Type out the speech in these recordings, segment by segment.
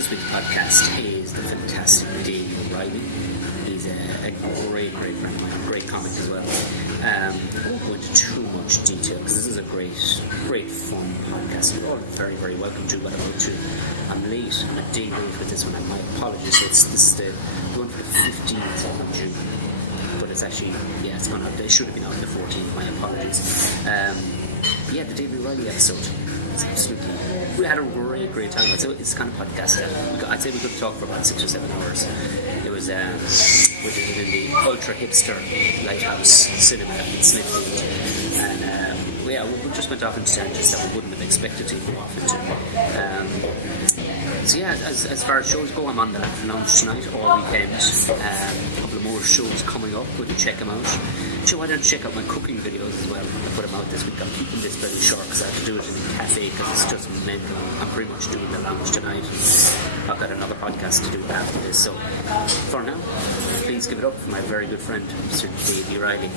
this week's podcast is the fantastic Davey Reilly. He's a great friend of mine, great comic as well. I won't go into too much detail because this is a great fun podcast. You're all very, very welcome to, but I'm late. I'm a day late with this one, and my apologies. This is the one for the 15th of June. But it's actually, it's gone out. It should have been out on the 14th. My apologies. The Davey Reilly episode. It's absolutely. We had a great time. It's kind of podcast. I'd say we could talk for about 6 or 7 hours. It was we did it in the ultra hipster Lighthouse Cinema in Smithfield, and we just went off into tangents that we wouldn't have expected to go off into. As far as shows go, I'm on that launch tonight all weekend. A couple of more shows coming up. We can check them out. So why don't you check out my cooking videos as well? I put them out this week. I'm keeping this very short because I have to do it in a cafe because it's just mental. I'm pretty much doing the lounge tonight. I've got another podcast to do after this. So for now, please give it up for my very good friend, Mr. Davey Reilly.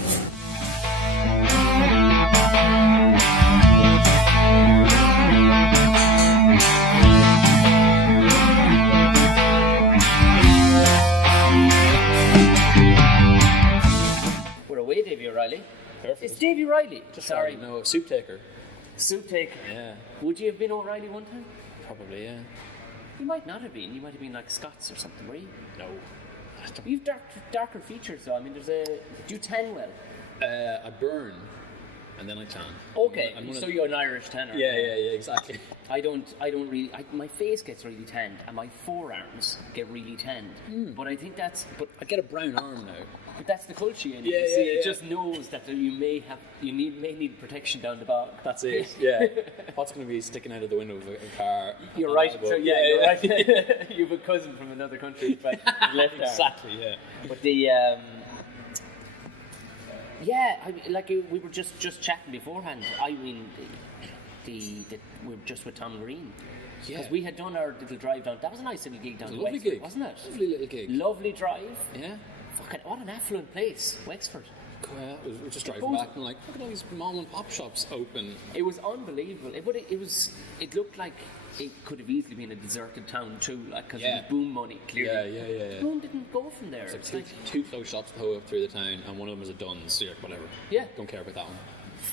Davey Reilly. Perfect. It's Davey Reilly. Sorry. No, soup taker. Soup taker? Yeah. Would you have been O'Reilly one time? Probably, yeah. You might not have been. You might have been like Scots or something, were you? No. You've darker features though. I mean, do you tan well? I burn and then I tan. Okay, so you're an Irish tanner. Yeah, exactly. I don't really. My face gets really tanned and my forearms get really tanned. But I think I get a brown arm now. But that's the culture, you know. It just knows that you may need protection down the bottom. That's it. Yeah. What's going to be sticking out of the window of a car? You're right. So, you're right. You have a cousin from another country, but left arm. Exactly. Yeah. But the we were just chatting beforehand. I mean, we were just with Tom Green. Yeah. Because we had done our little drive down. That was a nice little gig down the Wexford, gig. Wasn't it? Lovely little gig. Lovely drive. Yeah. Fucking, what an affluent place, Wexford. We were just driving back and look at all these mom and pop shops open. It was unbelievable. It looked like it could have easily been a deserted town too, because it was boom money, clearly. Yeah. Boom didn't go from there. It's like two close shops to go up through the town, and one of them is a Dunn's, so whatever. Yeah. Don't care about that one.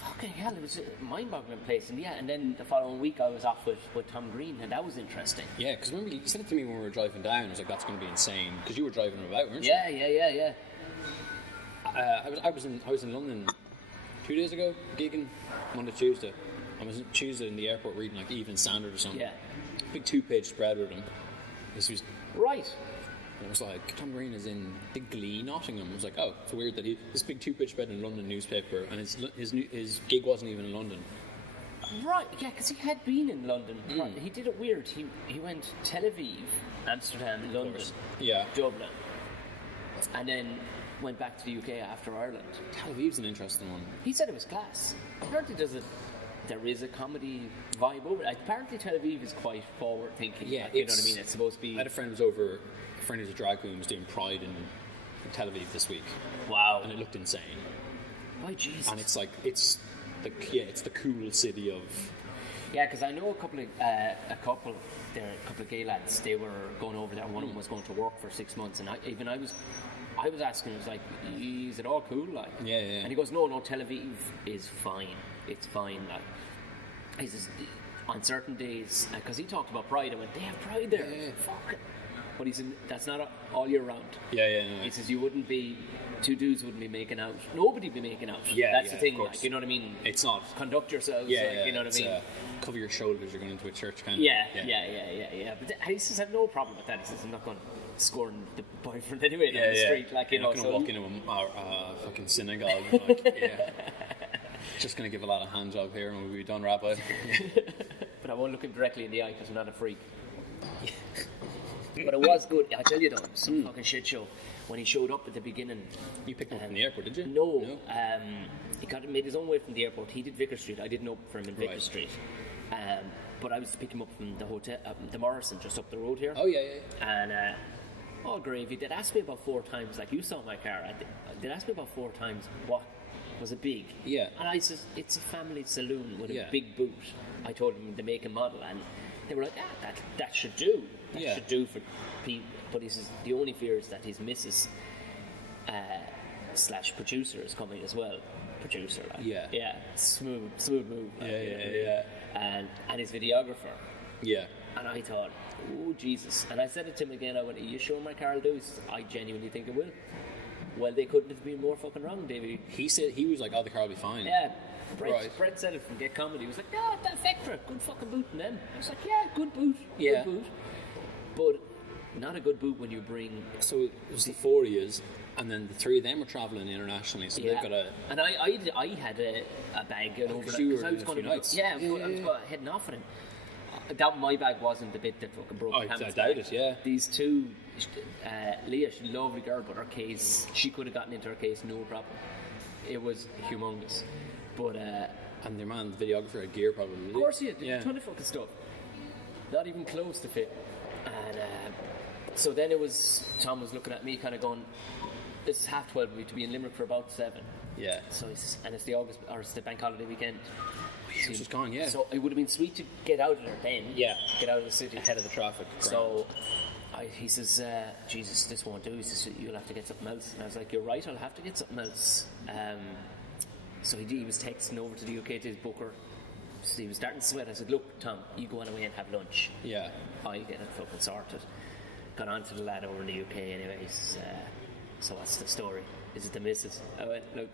Fucking hell, it was a mind-boggling place. And then the following week I was off with Tom Green, and that was interesting. Yeah, because remember you said it to me when we were driving down. I was like, that's going to be insane, because you were driving about, weren't you? Yeah. I was in London 2 days ago, gigging Monday, Tuesday. I was Tuesday in the airport reading like Evening Standard or something. Yeah. Big 2-page spread with him. This was right. And it was like, Tom Green is in the Glee, Nottingham. I was like, oh, it's weird that this big 2-page spread in a London newspaper, and his gig wasn't even in London. Right, yeah, because he had been in London. Mm. He did it weird. He went Tel Aviv, Amsterdam, London, Dublin, and then went back to the UK after Ireland. Tel Aviv's an interesting one. He said it was class. Apparently there is a comedy vibe over it. Apparently Tel Aviv is quite forward thinking. Yeah, you know what I mean? It's supposed to be... I had a friend who's a drag queen was doing Pride in Tel Aviv this week. Wow. And it looked insane. Oh, Jesus. And it's like, it's the cool city of... Yeah, because I know a couple of gay lads, they were going over there, and one of them was going to work for 6 months, and I was asking, I was like, is it all cool? Like, yeah. And he goes, no, Tel Aviv is fine. It's fine. Like, he says, on certain days, because he talked about Pride, I went, they have Pride there. Yeah. Fuck it. But he said, that's not all year round. Yeah. No. He says, two dudes wouldn't be making out. Nobody would be making out. Yeah, that's the thing. Like, you know what I mean? It's not. Conduct yourselves. Yeah, you know what I mean? Cover your shoulders. You're going into a church kind Yeah. But he says, I have no problem with that. He says, I'm not going to scorn the boyfriend anyway down the street. Like, you're not going to walk into a fucking synagogue. Just going to give a lot of hand job here, and we'll be done, Rabbi. But I won't look him directly in the eye because I'm not a freak. But it was good. I tell you though, some fucking shit show. When he showed up at the beginning. You picked him up from the airport, did you? No. He made his own way from the airport. He did Vicar Street. I didn't open for him in Vicar Street. But I was to pick him up from the hotel, the Morrison, just up the road here. Oh, yeah. And all gravy. They'd asked me about 4 times, like you saw my car. They'd asked me about 4 times, what was it big? Yeah. And I said, it's a family saloon with a big boot. I told him the make and model, and They were like, that should do. That Yeah. should do for people. But he says the only fear is that his missus / producer is coming as well. Producer, like. Yeah. Smooth move. Like, Yeah. And his videographer. Yeah. And I thought, oh Jesus! And I said it to him again. I went, "Are you sure my car will do?" He says, "I genuinely think it will." Well, they couldn't have been more fucking wrong, Davey. He said he was like, "Oh, the car will be fine." Yeah. Right. Brett said it from Get Comedy. He was like, "Yeah, that Vectra, good fucking boot." And then I was like, "Yeah, good boot, Yeah. good boot." But not a good boot when you bring. So it was the 4 years, and then the three of them were travelling internationally, so they've got a. And I had a bag and over you because were I was in a going few to. nights. Yeah, I was heading off with him. That my bag wasn't the bit that fucking broke. I Cavan's doubt bag. it, yeah. These two, Leah, she's a lovely girl, but her case, she could have gotten into her case no problem. It was humongous, but. And their man, the videographer, had gear probably. Of course he had. Yeah. A ton of fucking stuff. Not even close to fit. And so then it was, Tom was looking at me kind of going, it's 12:30, we have to be in Limerick for about 7. Yeah. So and it's the bank holiday weekend. Which is gone, yeah. So it would have been sweet to get out of there then. Yeah. Get out of the city. Ahead of the traffic. So he says, Jesus, this won't do. He says, you'll have to get something else. And I was like, you're right, I'll have to get something else. So he was texting over to the UK to his booker. So he was starting to sweat. I said, look, Tom, you go on away and have lunch. Yeah. I'll get it fucking sorted. Got on to the lad over in the UK anyways. So what's the story? Is it the missus? I went, look,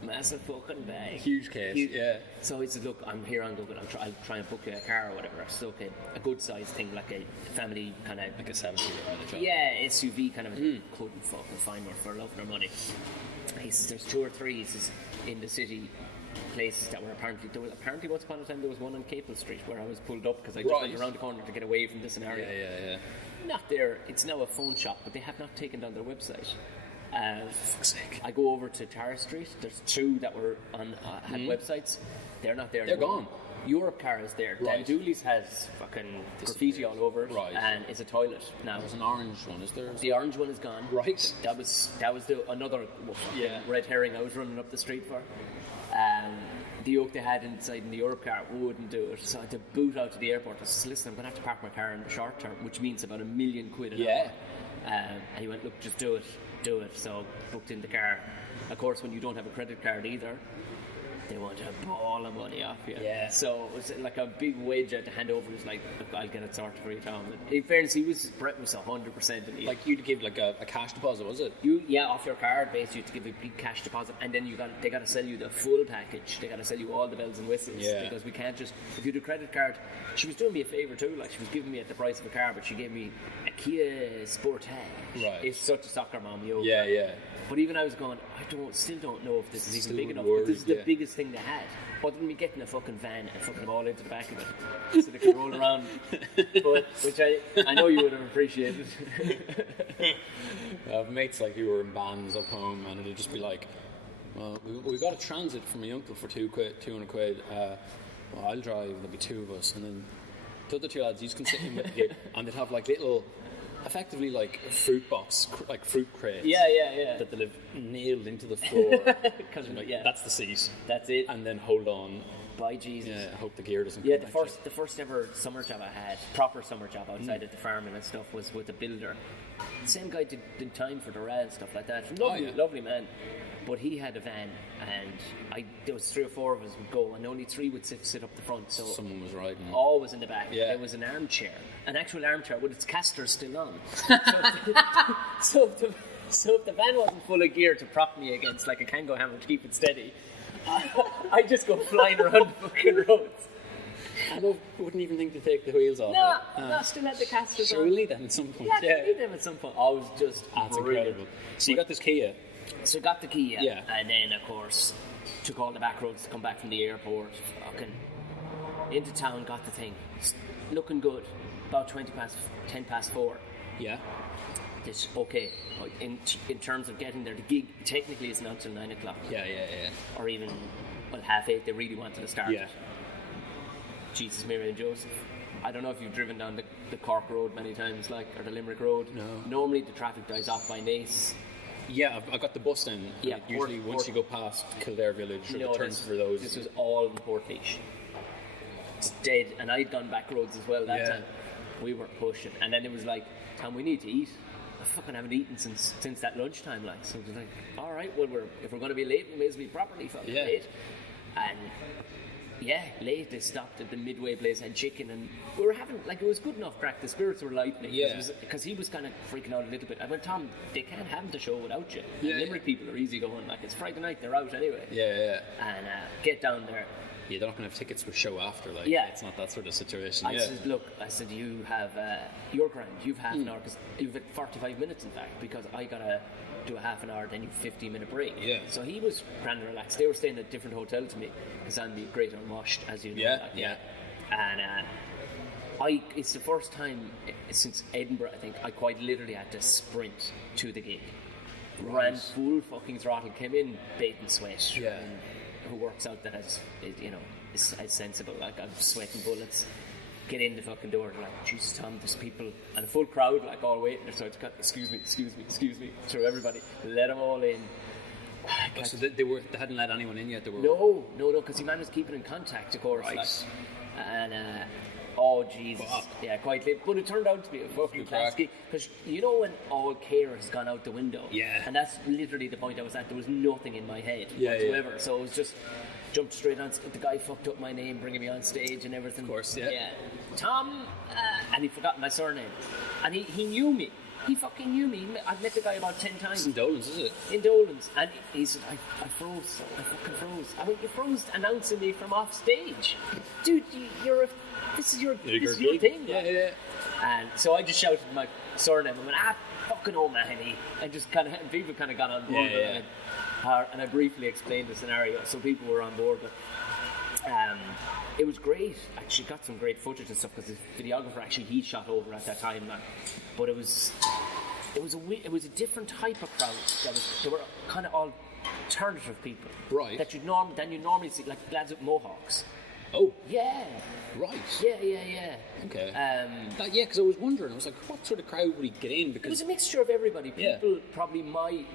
massive fucking bag. Huge case, yeah. So he said, look, I'm here on Google. I'll try and book you a car or whatever. So okay, a good size thing, like a family kind of... Like a 7-seater on the job. Yeah, SUV kind of... Couldn't fucking find one for love nor money. He says, there's 2 or 3, he says, in the city... places that were apparently once upon a time there was one on Capel Street where I was pulled up because I just went around the corner to get away from the scenario. Yeah. Not there. It's now a phone shop, but they have not taken down their website. For fuck's sake. I go over to Tara Street. There's 2 that were on had websites. They're not there. They're anymore. gone. Europe Car is there. Right. Dan Dooley's has fucking graffiti all over it, Right. and it's a toilet now. There's an orange one, is there? The orange one is gone. Right. That was another red herring I was running up the street for. The oak they had inside in the Europe car wouldn't do it, so I had to boot out to the airport. I said, listen, I'm going to have to park my car in the short term, which means about £1 million an hour. And he went, look, just do it. So booked in the car. Of course, when you don't have a credit card either, they want a ball of money off you. Yeah. So it was like a big wage I had to hand over. He was like, look, I'll get it sorted for you, Tom. And in fairness, Brett was 100% in the Like you'd give like a cash deposit, was it? off your card, basically, you had to give a big cash deposit, and then they got to sell you the full package. They got to sell you all the bells and whistles. Yeah. Because we can't just, if you do a credit card, she was doing me a favour too. Like she was giving me at the price of a car, but she gave me a Kia Sportage. Right. It's such a soccer mom, yo. Yeah. But even I was going, still don't know if this is even big enough. worried, But this is the biggest thing they had. Other than me getting a fucking van and fucking them all into the back of it, so they could roll around. But which I know you would have appreciated. Mates like you were in bands up home, and it'd just be like, well, we got a transit from my uncle for 200 quid. Well, I'll drive. There'll be 2 of us, and then the other 2 lads, you can sit in with you, and they'd have like little. Effectively like a fruit box, like fruit crates. Yeah. That they'll have nailed into the floor. Because That's the seat. That's it. And then hold on. By Jesus. Yeah, I hope the gear doesn't Yeah, come the first ever summer job I had, proper summer job outside at the farming and stuff, was with a builder. The same guy did time for the RAL and stuff like that. Lovely man. But he had a van, and there was 3 or 4 of us would go, and only 3 would sit up the front. So someone was riding. Always in the back. Yeah. There was an armchair, an actual armchair with its casters still on. So if the van wasn't full of gear to prop me against, like a Kango hammer to keep it steady, I'd just go flying around the fucking roads. I wouldn't even think to take the wheels off. No, still had the casters So on. we'll need them at some point. Yeah, need them at some point. I was just That's brilliant. incredible. So you got this Kia. So got the key, Yeah. And then of course took all the back roads to come back from the airport. Fucking into town, got the thing. Looking good. About 10 past 4. Yeah. This okay. In terms of getting there, the gig technically isn't until 9 o'clock. Yeah. Or even 8:30. They really wanted to start. Yeah. Jesus, Mary and Joseph. I don't know if you've driven down the Cork Road many times, or the Limerick Road. No. Normally the traffic dies off by Naas. Yeah, I got the bus then. Yeah, Usually once you go past Kildare Village, or the turns for those. This was all in Portlaoise. it's dead, and I'd gone back roads as well that time. We were pushing, and then it was like, Tom, we need to eat. I fucking haven't eaten since that lunchtime, like. So it was like, all right, well, if we're going to be late, we may as well be properly fucking late. And late they stopped at the Midway place, had chicken, and we were having, like, it was good enough crack. The spirits were lightening, because he was kind of freaking out a little bit. I went, Tom, they can't have the show without you. Limerick people are easy going, like, it's Friday night, they're out anyway. And get down there. Yeah, they're not going to have tickets for show after, like, it's not that sort of situation. I said, look, you have your grand, you've half an hour, because you've had 45 minutes in fact, because I got to do a half an hour, then you 15-minute break. So he was grand and relaxed. They were staying at a different hotel to me, because I'm the Great Unwashed, as you know. And it's the first time since Edinburgh, I think, I quite literally had to sprint to the gig. Ran full fucking throttle, came in baiting sweat. And who works out that is sensible, like, I'm sweating bullets. Get in the fucking door, they're like, Jesus, Tom, there's people, and a full crowd, like, all waiting. So it's got, excuse me, through everybody, let them all in. So they hadn't let anyone in yet. No, because he man was keeping in contact, of course. Like, and oh Jesus, quite late. But it turned out to be a fucking class gig, because you know when all care has gone out the window. And that's literally the point I was at. There was nothing in my head whatsoever. So it was just jumped straight on. The guy fucked up my name, bringing me on stage and everything. Of course, Tom, and he'd forgotten my surname, and he knew me. He fucking knew me. I've met the guy about 10 times. It's in Dolan's, is it? In Dolan's. And he said, I froze. I fucking froze. I went, you froze announcing me from off stage. Dude, this is your thing. And so I just shouted my surname. I went, fucking O'Mahony. And just kind of, people kind of got on board with it. And I briefly explained the scenario, so people were on board. But it was great. Actually, got some great footage and stuff, because the videographer, actually, he shot over at that time. But it was a different type of crowd. They were kind of alternative people, right? That you normally see, like lads with mohawks. Oh, yeah, right. Yeah. Okay. Because I was wondering, I was like, what sort of crowd would he get in? Because it was a mixture of everybody. People probably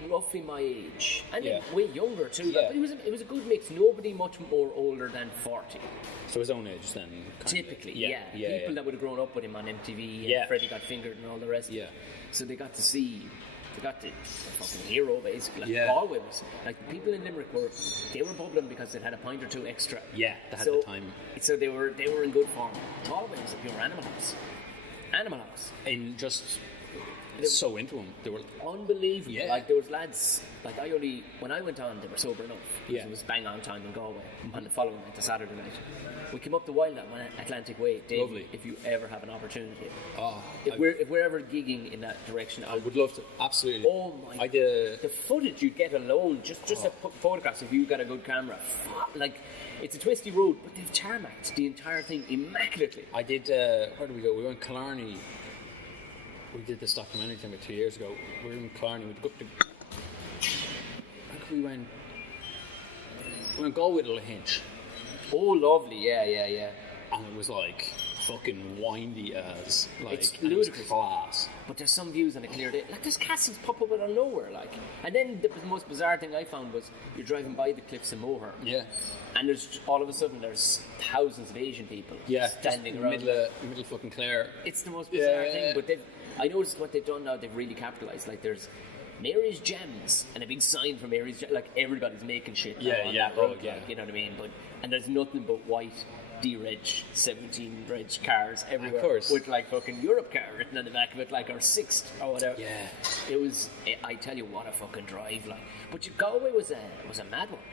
roughly my age, and way younger too. But it was a good mix. Nobody much more older than 40. So his own age then. Typically, people that would have grown up with him on MTV. And Freddie Got Fingered and all the rest. So they got to see. They got the fucking hero, basically. Like always, like the people in Limerick were bubbling because they had a pint or two extra. Yeah, they had the time. So they were in good form. Always a pure animal house. And just so into them, they were unbelievable. Like there was lads. Like when I went on, they were sober enough. It was bang on time in Galway on the following night, the Saturday night. We came up the Wild Atlantic Way, Dave. Lovely. If you ever have an opportunity. If we're ever gigging in that direction, I would love to. Absolutely. Oh my! The footage you get alone, just the photographs. If you got a good camera, like it's a twisty road, but they've tarmacked the entire thing immaculately. I did. Where did we go? We went Killarney. We did this documentary thing about 2 years ago. We were in Killarney. We went Galway to Lahinch. Oh, lovely, yeah. And it was like fucking windy as, like, it's ludicrous. Class. But there's some views on a clear day. Like, there's castles pop up out of nowhere, like. And then the most bizarre thing I found was you're driving by the cliffs in Moher. Yeah. And there's all of a sudden there's thousands of Asian people standing around. Middle fucking Clare. It's the most bizarre thing. But I noticed what they've done now, they've really capitalised. Like, there's Mary's Gems and a big sign for Mary's Gems. Like, everybody's making shit now on that road, like, you know what I mean? And there's nothing but white D-Reg, 17 Reg cars everywhere. Of course. With, like, fucking Europe car written on the back of it, like our 6th or whatever. Yeah. It was, I tell you, what a fucking drive, like. But Galway was a mad one.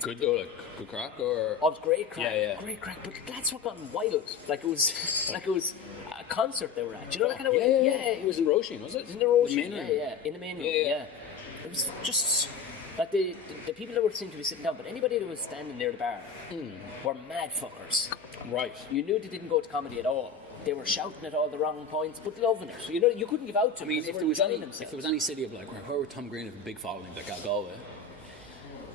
Good though, like good crack or? Oh, it was great crack. Yeah. Great crack. But the lads were gotten wild. Like it was a concert they were at. Do you know that kind of way? way? Yeah. It was in Roisin, was it? In the Roisin. In the main room. Yeah. It was just like the people that were seemed to be sitting down, but anybody that was standing near the bar were mad fuckers. Right. You knew they didn't go to comedy at all. They were shouting at all the wrong points, but loving it. So, you know, you couldn't give out to them. I mean, if there was any city of like where would Tom Green have a big following like Galway?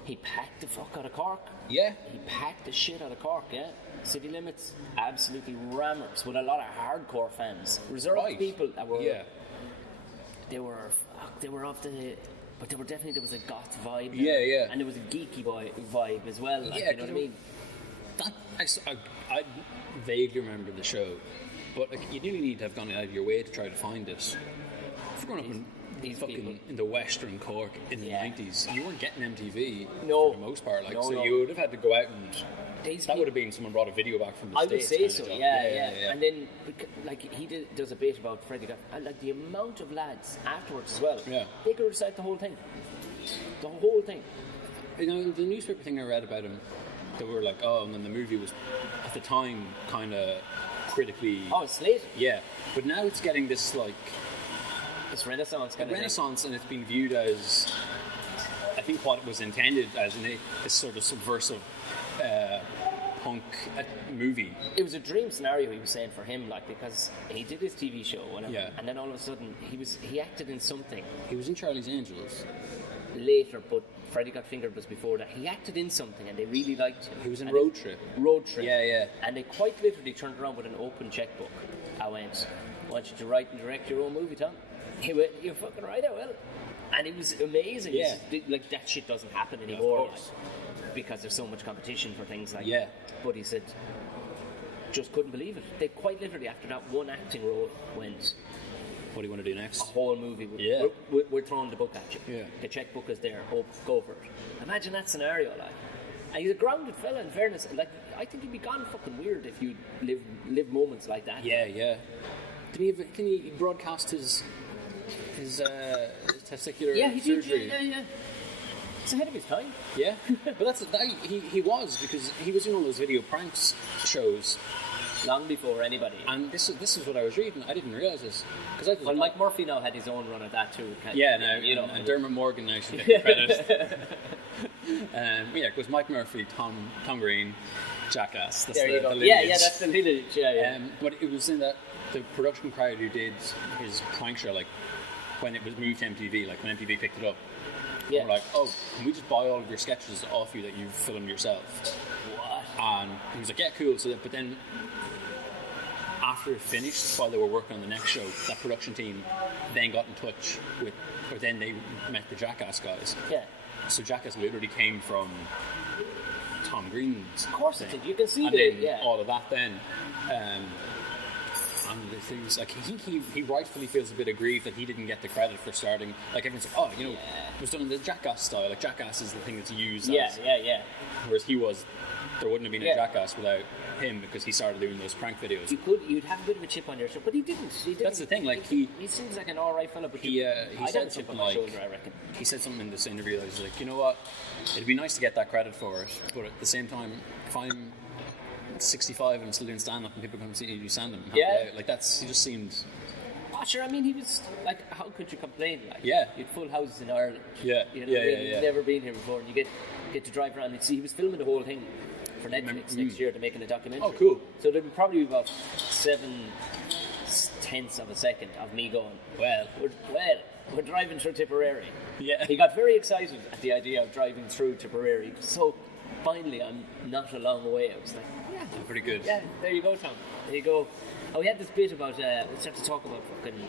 He packed the fuck out of Cork. Yeah. He packed the shit out of Cork, yeah. City limits, absolutely rammers with a lot of hardcore fans. Reserved people that were... Yeah. They were off the... But there was a goth vibe there. Yeah. And there was a geeky vibe as well, like, you know what I mean? I vaguely remember the show, but like you nearly need to have gone out of your way to try to find it. If you're growing up These fucking people. in the Western Cork in the 90s, you weren't getting MTV No. for the most part. Like, No, so no. you would have had to go out and These that would have been someone brought a video back from the I would States. say kind so, of job. yeah. And then, like, he does a bit about Freddie Gaff, and like the amount of lads afterwards as well, Yeah. they could recite the whole thing. The whole thing. You know, the newspaper thing I read about him, they were like, oh, and then the movie was, at the time, kind of critically... Oh, it's late. Yeah, but now it's getting this, like, It's Renaissance kind of renaissance, and it's been viewed as, I think what it was intended as, this sort of subversive punk movie. thing. It was a dream scenario, he was saying, for him, like, because he did his TV show, whatever, Yeah. and then all of a sudden, he acted in something He was in Charlie's Angels. later, but Freddie Got Fingered was before that. He acted in something, and they really liked him. He was in And Road Trip. Road Trip. Yeah. And they quite literally turned around with an open checkbook. I went, I want you to write and direct your own movie, Tom. He went, you're fucking right, I will. And it was amazing. Yeah. Like, that shit doesn't happen anymore. Of course. Because there's so much competition for things like Yeah. But he said, just couldn't believe it. They quite literally, after that one acting role, went, What do you want to do next? a whole movie. Yeah. We're throwing the book at you. Yeah. The checkbook is there. Go for it. Imagine that scenario, like. And he's a grounded fella, in fairness. Like, I think he'd be gone fucking weird if you live moments like that. Yeah. Can he broadcast his testicular Yeah, he did. surgery? Yeah. It's ahead of his time. Yeah, but he was, because he was in all those video pranks shows, Long before anybody. and this is what I was reading. I didn't realise this because I thought, Well, Mike Murphy now had his own run at that too. yeah, no, you know. and Dermot Morgan now should get the credit. Yeah, because Mike Murphy, Tom Green, Jackass. That's There you go. the Yeah, lineage. that's the lineage. Yeah. But it was in that the production crowd who did his prank show, like when it was moved to MTV, like when MTV picked it up. Yeah. We're like, oh, can we just buy all of your sketches off you that you've filmed yourself? What? And he was like, yeah, cool. So, but then after it finished, while they were working on the next show, that production team then got in touch with, or then they met the Jackass guys. Yeah. So Jackass literally came from Tom Green's. Of course it did. You can see and the then all of that then. And the things like he rightfully feels a bit aggrieved that he didn't get the credit for starting. Like everyone's like, oh, you know, it was done in the Jackass style. Like Jackass is the thing that's used. Yeah. Whereas there wouldn't have been Yeah. a Jackass without him because he started doing those prank videos. You'd have a bit of a chip on your shoulder, but he didn't. That's the thing. Like he seems like an alright fella, but he I'd have said a chip on something my like shoulder, I reckon. he said something in this interview that was like, you know what, it'd be nice to get that credit for it, but at the same time, if I'm 65 and I'm still doing stand-up and people come see you do stand-up, and help Yeah. you out, like he just seemed. Oh, sure. I mean, he was like, how could you complain? Like, Yeah. you'd full houses in Ireland. Yeah. You know, Yeah. You've never been here before, and you get to drive around. And see, he was filming the whole thing for Netflix next year. They're making a documentary. Oh, cool. So there'd be probably about 7/10 of a second of me going, well, we're driving through Tipperary. Yeah. He got very excited at the idea of driving through Tipperary. So finally, I'm not a long way. I was like, yeah. Pretty good. Yeah, there you go, Tom. There you go. Oh, we had this bit about, let's have to talk about fucking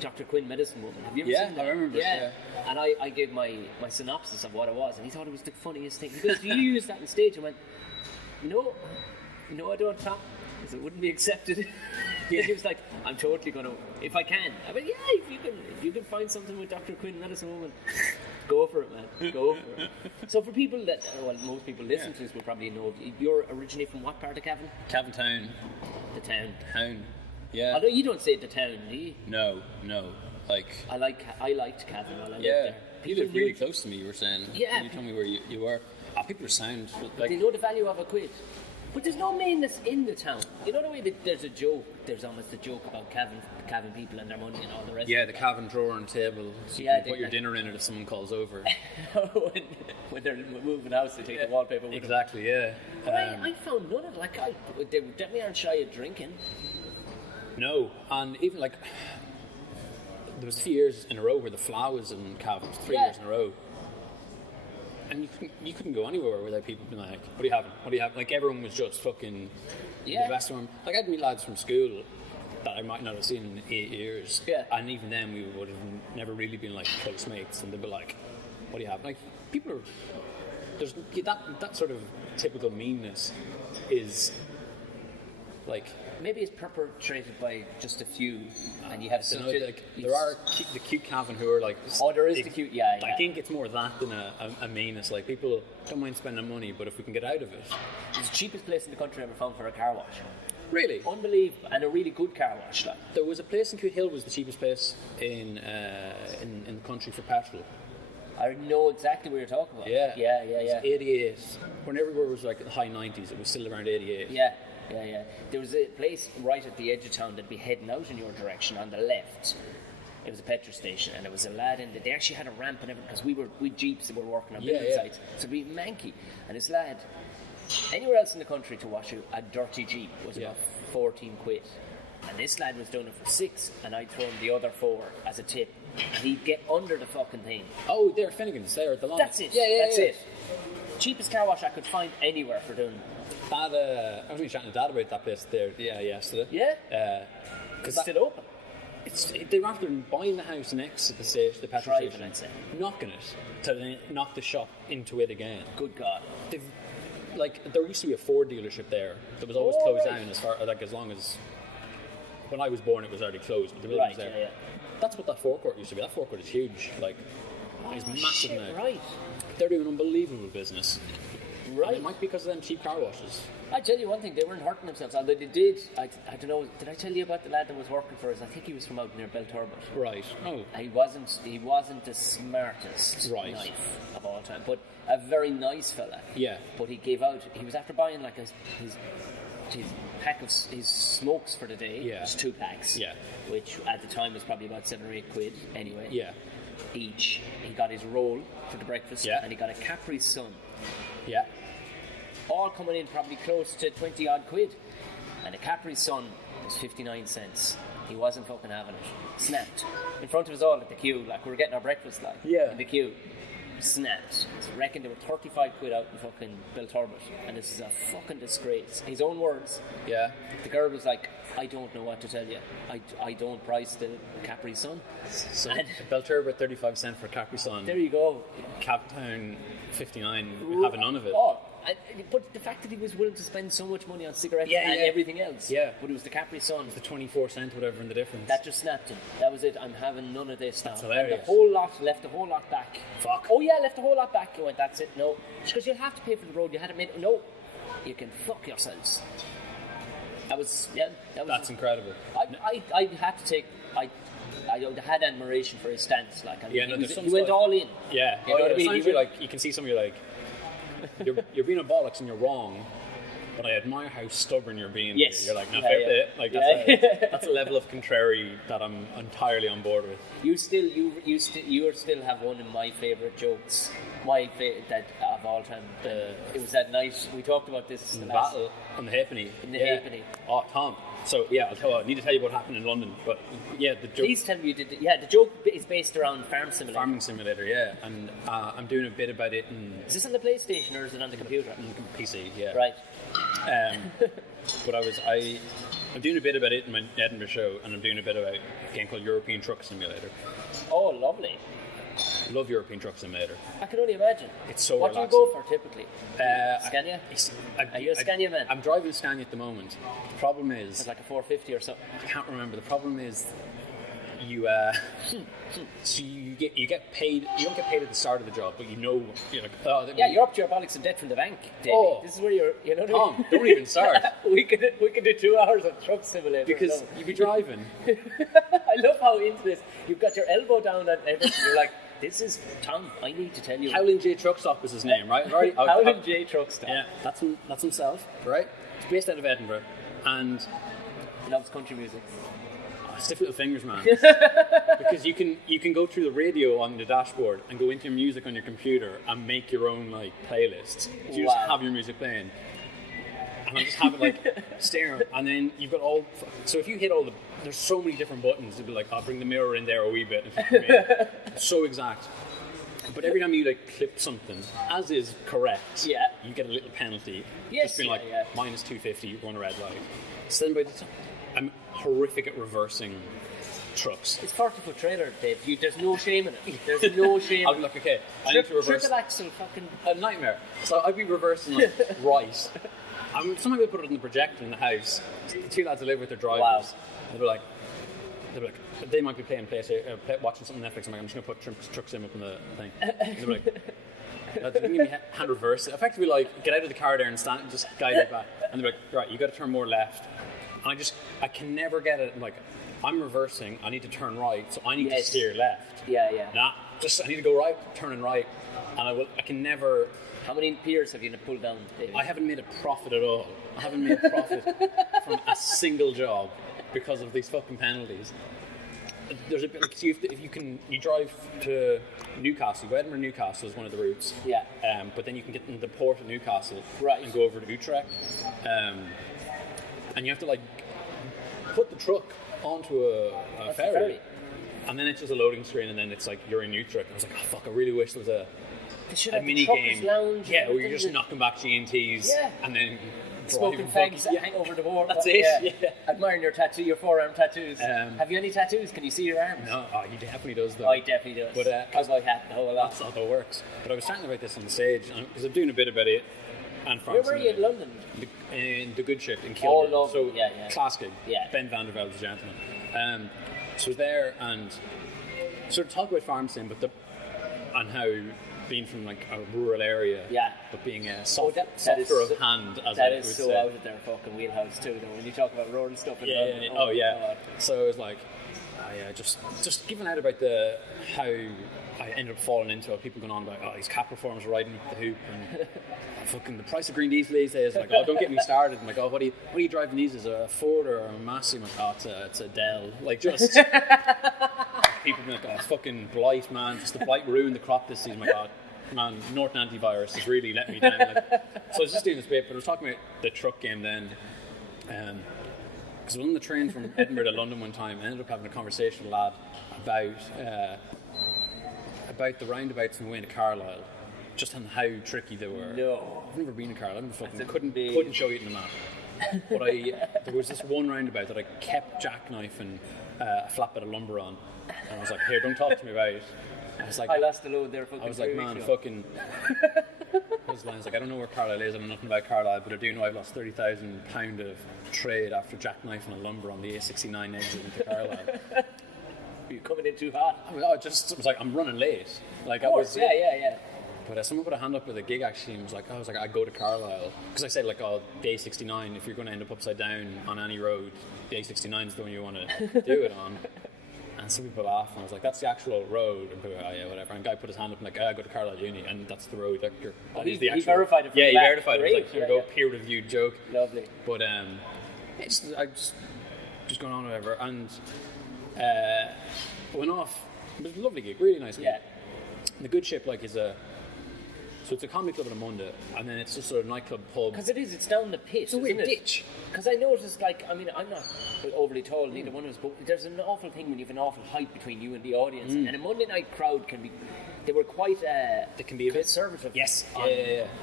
Dr. Quinn, Medicine Woman. Have you ever seen that? I remember. Yeah. And I gave my synopsis of what it was, and he thought it was the funniest thing. He goes, do you use that on stage? I went, no, I don't, Tom. Because it wouldn't be accepted. He was like, I'm totally going to, if I can. I went, yeah, if you can find something with Dr. Quinn, Medicine Woman, go for it, man. Go for it. So for people that, well, most people listening to this will probably know, you're originally from what part of Cavan? Cavan Town. The town. Town. Yeah. Although you don't say the town, do you? No. Like. I liked Cavan while I lived Yeah. there. You lived really close to me. You were saying. Yeah. You told me where you were. People are sound. They know the value of a quid. But there's no meanness in the town. You know the way that there's a joke, there's almost a joke about Cavan people and their money and all the rest. Yeah, the Cavan drawer and table. So Yeah, you can put your dinner in it if someone calls over. when they're moving house, they take the wallpaper with them. Exactly, yeah. But I found none of it. Like, they definitely aren't shy of drinking. No, and even like there was 3 years in a row where the Flow was in Cavan, 3 years in a row. And you couldn't go anywhere without people being like, what do you have? Like everyone was just fucking the best of them. Like I'd meet lads from school that I might not have seen in 8 years. Yeah. And even then we would have never really been like close mates, and they'd be like, what do you have? Like people are, there's that sort of typical meanness is like. Maybe it's perpetrated by just a few, and you have such there are the cute Cavan who are like. Oh, there is the cute, yeah. I think it's more that than a meanness. Like people don't mind spending money, but if we can get out of it, it's the cheapest place in the country I ever found for a car wash. Really, unbelievable, and a really good car wash. Like there was a place in Coote Hill was the cheapest place in the country for petrol. I know exactly what you're talking about. Yeah. Yeah. 88. When everywhere was like the high 90s, it was still around 88. Yeah. There was a place right at the edge of town that'd be heading out in your direction on the left. It was a petrol station, and there was a lad in there. They actually had a ramp and everything because we jeeps that were working on building sites, so it'd be manky. And this lad, anywhere else in the country to wash a dirty jeep was about 14 quid. And this lad was doing it for 6, and I'd throw him the other 4 as a tip. And he'd get under the fucking thing. Oh, they're Finnegan's, they're at the line. That's it. That's it. Cheapest car wash I could find anywhere for doing. I was only chatting to Dad about that place there yesterday. Yeah? Because it's still open. They're after buying the house next to the petrol Driving, station, I'd say. knocking it to then knock the shop into it again. Good God. There used to be a Ford dealership there that was always closed down as long as when I was born it was already closed, but the building was there. Yeah. That's what that forecourt used to be. That forecourt is huge. It's massive now. Right. They're doing unbelievable business. Right. And it might be because of them cheap car washes. I tell you one thing, they weren't hurting themselves. Although they did, I don't know, did I tell you about the lad that was working for us? I think he was from out near Belturbet. Right. Oh. He wasn't the smartest knife of all time, but a very nice fella. Yeah. But he gave out, he was after buying like his pack of his smokes for the day. Yeah. Just 2 packs. Yeah. Which at the time was probably about 7 or 8 quid anyway. Yeah. Each. He got his roll for the breakfast. Yeah. And he got a Capri Sun. Yeah. All coming in probably close to 20 odd quid. And a Capri Sun was 59 cents. He wasn't fucking having it. Snapped. In front of us all at the queue, like we were getting our breakfast in the queue. Snapped. So I reckon there were 35 quid out in fucking Belturbet. And this is a fucking disgrace. His own words. Yeah. The girl was like, I don't know what to tell you. I don't price the Capri Sun. So Belturbet 35 cents for Capri Sun. There you go. Captown 59 having none of it. Oh, but the fact that he was willing to spend so much money on cigarettes and everything else. Yeah. But it was the Capri Sun. The 24 cent whatever in the difference. That just snapped him. That was it. I'm having none of this now. That's hilarious. And the whole lot left the whole lot back. Fuck. Oh yeah, left the whole lot back. He went, that's it. No, because you'll have to pay for the road. You had to make. No, you can fuck yourselves. That's incredible. I had to take. I had admiration for his stance. He went all in. Yeah. You know what I mean? You can see somebody like you're being a bollocks and you're wrong. But I admire how stubborn you're being. Yes. You're like, no, fair play. Like that's a level of contrary that I'm entirely on board with. You still have one of my favourite jokes. That of all time. It was that night we talked about this. The battle on the halfpenny. In the halfpenny. Oh, Tom. So I need to tell you what happened in London. But the joke. Please tell me you did. The joke is based around Farming Simulator, yeah. And I'm doing a bit about it. Is this on the PlayStation or is it on the computer? On the PC, yeah. Right. But I'm doing a bit about it in my Edinburgh show, and I'm doing a bit about a game called European Truck Simulator. Oh, lovely. Love European Truck Simulator. I can only imagine. It's so what relaxing. What do you go for typically? Scania? Are you a Scania man? I'm driving a Scania at the moment. The problem is... It's like a 450 or something. I can't remember. The problem is so you get paid. You don't get paid at the start of the job, but you're like, you're up to your bollocks in debt from the bank, Davey. This is where you know. Tom, don't even start. we could do 2 hours of truck simulator because you'd be driving. I love how into this. You've got your elbow down and everything. You're like, this is Tom. I need to tell you. Howlin' J Truck Stop is his name, right? Howlin' J Truck Stop. Yeah, that's himself, right? He's based out of Edinburgh, and he loves country music. Stiff little fingers, man. Because you can go through the radio on the dashboard and go into your music on your computer and make your own playlist. You just have your music playing, and I just have it staring. And then you've got so if you hit there's so many different buttons. It'd be like, I'll bring the mirror in there a wee bit. It's so exact. But every time you clip something, as is correct, you get a little penalty. Yes, just being minus 250, you run a red light. So then by the time I'm horrific at reversing trucks. It's 40-foot trailer, Dave. There's no shame in it. There's no shame. I'm like, okay, I need to reverse. Triple axle, fucking a nightmare. So I'd be reversing right, Somehow we put it in the projector in the house. The two lads who live with their drivers. Wow. And they might be playing watching something on Netflix. I'm just going to put truck sim up in the thing. And they're like, lads, you can give me hand reverse. Effectively, like, get out of the car there and stand, just guide it back. And they're like, right, you got to turn more left. And I can never get it. Like, I'm reversing. I need to turn right, so I need to steer left. Yeah. Nah, I need to go right, turning right, and I can never. How many piers have you pulled down, David? I haven't made a profit at all. I haven't made a profit from a single job because of these fucking penalties. There's a bit like, if you drive to Newcastle, go Edinburgh Newcastle is one of the routes. Yeah. But then you can get in the port of Newcastle Right. and go over to Utrecht. And you have to like put the truck onto a ferry. And then it's just a loading screen, and then it's like you're in Utrecht. I was like, oh fuck, I really wish there was a mini game. Lounge, where you're just knocking back G&Ts and then smoking fags that hang over the wall. That's it. Yeah. Admiring your forearm tattoos. Have you any tattoos? Can you see your arms? No, he definitely does though. Oh, he definitely does. But cowboy hat, the whole lot. That's not how it works. But I was chatting about this on the stage because I'm doing a bit about it. And where were you in London? In the Good Ship in Kilburn. Oh, so yeah. class gig. Yeah. Ben van der Velde's gentleman. So I was there and sort of talk about farm sim, and how being from like a rural area, but being a softer of hand, as that I is would so say. out of their fucking wheelhouse too. Though when you talk about rural stuff, in London, God. So I was like, just giving out about how I ended up falling into it. People going on about these cap reforms riding up the hoop and fucking the price of green diesel these days. Like, don't get me started. I'm like, what are you driving these? Is it a Ford or a Massey? I'm like, it's a Dell. Like, just people being like, fucking blight, man. Just the blight ruined the crop this season. My God, man, Norton antivirus has really let me down. Like, so I was just doing this bit, but I was talking about the truck game then. Because I was on the train from Edinburgh to London one time, I ended up having a conversation with a lad about the roundabouts on the way to Carlisle, just on how tricky they were. No. I've never been to Carlisle. I couldn't show you in the map. But there was this one roundabout that I kept jackknifing a flatbed of lumber on, and I was like, "Here, don't talk to me about it." I was like, I lost the load there. I was like, man, fucking. Those lines, like, I don't know where Carlisle is. I know nothing about Carlisle, but I do know I've lost £30,000 of trade after jackknifing a lumber on the A69 exit into Carlisle. You're coming in too hot. I was like, I'm running late. Like, of course, yeah. But someone put a hand up with a gig actually and was like, I go to Carlisle. Because I said, like, the A69, if you're going to end up upside down on any road, the A69 is the one you want to do it on. And some people laughed, and I was like, that's the actual road. And people were like, whatever. And a guy put his hand up and like, I go to Carlisle Uni, and that's the road. Like, he verified it. Yeah, he verified it. It was like, here we go, peer-reviewed joke. Lovely. But I just going on whatever, and went off. It was a lovely gig, really nice gig. Yeah. The Good Ship, like, so it's a comedy club on a Monday, and then it's just sort of nightclub pub. Because it's down the pit. It's a weird ditch. Because I noticed, like, I mean, I'm not overly tall, neither one of us, but there's an awful thing when you have an awful height between you and the audience. And a Monday night crowd they were quite they can be a conservative. Bit, yes.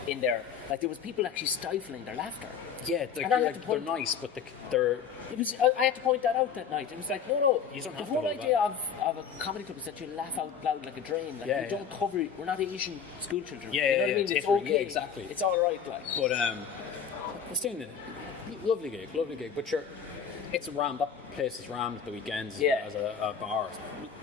In there. Like, there was people actually stifling their laughter. Yeah, they're nice, but they're... I had to point that out that night. It was like, no, you don't the have whole to idea of a comedy club is that you laugh out loud like a drain. Like, we don't cover, we're not Asian school children. Yeah, you know what I mean? It's okay. Yeah, exactly. It's all right, like. But I was doing the lovely gig. But sure, it's rammed. That place is rammed at the weekends as a bar.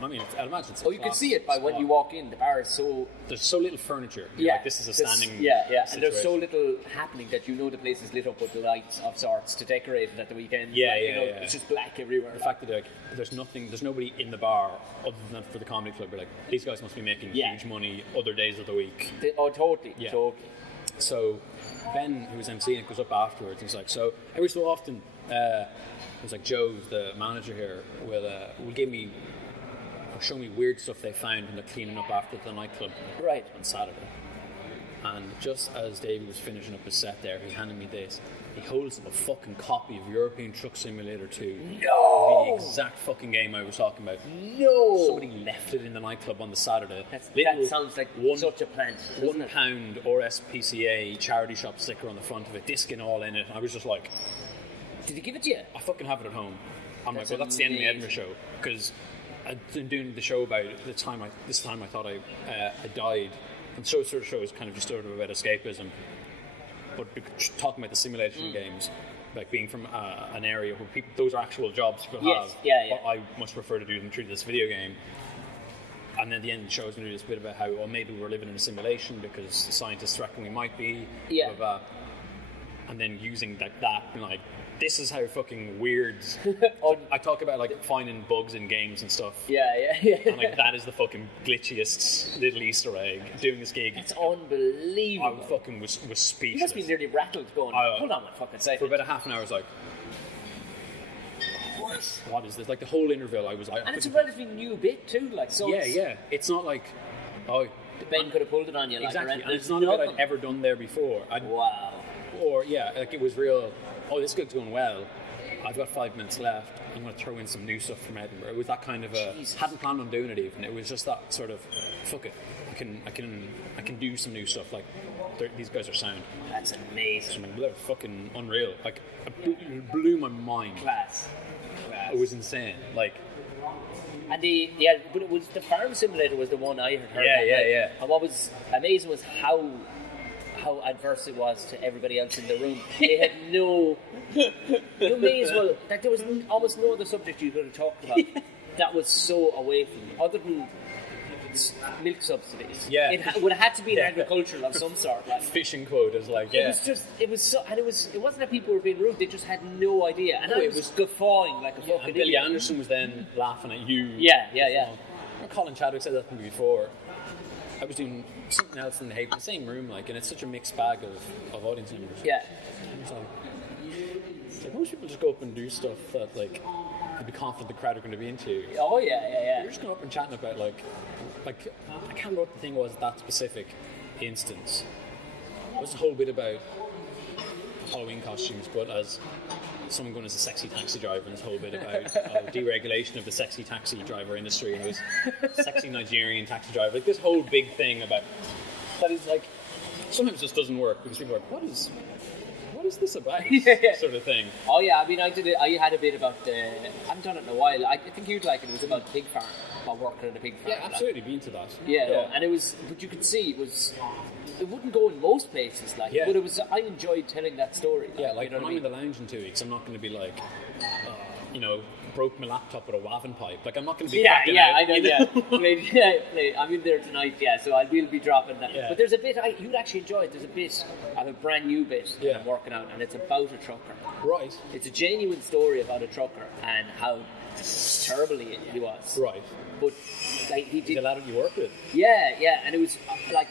I mean, I'd imagine it's. You can see it by when you walk in. The bar is so. There's so little furniture. Like, this is a standing. Situation. And there's so little happening that the place is lit up with lights of sorts to decorate it at the weekend. It's just black everywhere. The fact that there's nobody in the bar other than for the comedy club. You're like, these guys must be making huge money other days of the week. Totally. So Ben, who was emceeing it, goes up afterwards and he's like, so every so often, it was like Joe, the manager here, will give me, or show me weird stuff they found when they're cleaning up after the nightclub on Saturday. And just as Davey was finishing up his set there, he handed me this. He holds up a fucking copy of European Truck Simulator 2. No! The exact fucking game I was talking about. No! Somebody left it in the nightclub on the Saturday. That sounds like such a plant. £1 RSPCA charity shop sticker on the front of it, discing all in it. And I was just like... Did he give it to you? I fucking have it at home. I'm like, well, that's the end of the Edinburgh show. Because I'd been doing the show about this time I thought I died. And so sort of shows kind of just sort of about escapism. but talking about the simulation games, like being from an area where people, those are actual jobs people have. Yeah. But I much prefer to do them through this video game. And then at the end of the show is going to do this bit about how, well, maybe we're living in a simulation because the scientists reckon we might be. Yeah. Blah, blah. And then using that, and like, this is how fucking weird. I talk about like finding bugs in games and stuff. Yeah. And like that is the fucking glitchiest little Easter egg. Doing this gig, It's unbelievable. I fucking was speechless. You must be nearly rattled going, hold on one fucking second. For about a half an hour, I was like, what is this? Like the whole interval, I was like, And it's a relatively new bit too, like so. yeah. It's not like, Ben could have pulled it on you, exactly. Like, And it's not a bit I'd ever done there before. Wow. Or like it was real. Oh, this gig's going well. I've got 5 minutes left. I'm going to throw in some new stuff from Edinburgh. It was that kind of hadn't planned on doing it even. It was just that sort of fuck it. I can do some new stuff. Like these guys are sound. That's amazing. They're fucking unreal. Like it blew my mind. Class. It was insane. Like. And but it was the farm simulator was the one I had heard. Yeah. And what was amazing was how adverse it was to everybody else in the room. They had you may as well, like there was almost no other subject you could have talked about that was so away from you, other than milk subsidies. Yeah. It would have had to be an agricultural of some sort. Like, Fishing quotas, like, yeah. It wasn't that people were being rude, they just had no idea. And I was guffawing like a fucking And Billy idiot. Anderson was then laughing at you. Yeah. Colin Chadwick said that to me before. I was doing something else in the same room, like, and it's such a mixed bag of audience members. Yeah. It's like most people just go up and do stuff that, like, they'd be confident the crowd are going to be into. Oh, yeah. You're just going up and chatting about, like, I can't remember what the thing was at that specific instance. It was a whole bit about Halloween costumes, but as someone going as a sexy taxi driver, and this whole bit about deregulation of the sexy taxi driver industry, and it was sexy Nigerian taxi driver, like this whole big thing about that is like sometimes just doesn't work because people are like, what is this about? Sort of thing. Oh yeah, I mean, I had a bit about I haven't done it in a while. I think you'd like it. It was about pig farm, about working in a pig farm. Yeah, absolutely, be into that. Yeah. No, and it was, but you could see it wouldn't go in most places, like. Yeah. But it was. I enjoyed telling that story. Yeah, like you know when I'm in the lounge in 2 weeks, I'm not going to be like, broke my laptop with a wavin pipe. Like I'm not going to be. I know. Yeah, I'm in there tonight. Yeah, so we'll be dropping that. Yeah. But there's a bit you'd actually enjoy it. There's a bit. I have a brand new bit that I'm working out, and it's about a trucker. Right. It's a genuine story about a trucker and how terrible he was. Right. But like he did. The lad that you work with. Yeah, and it was like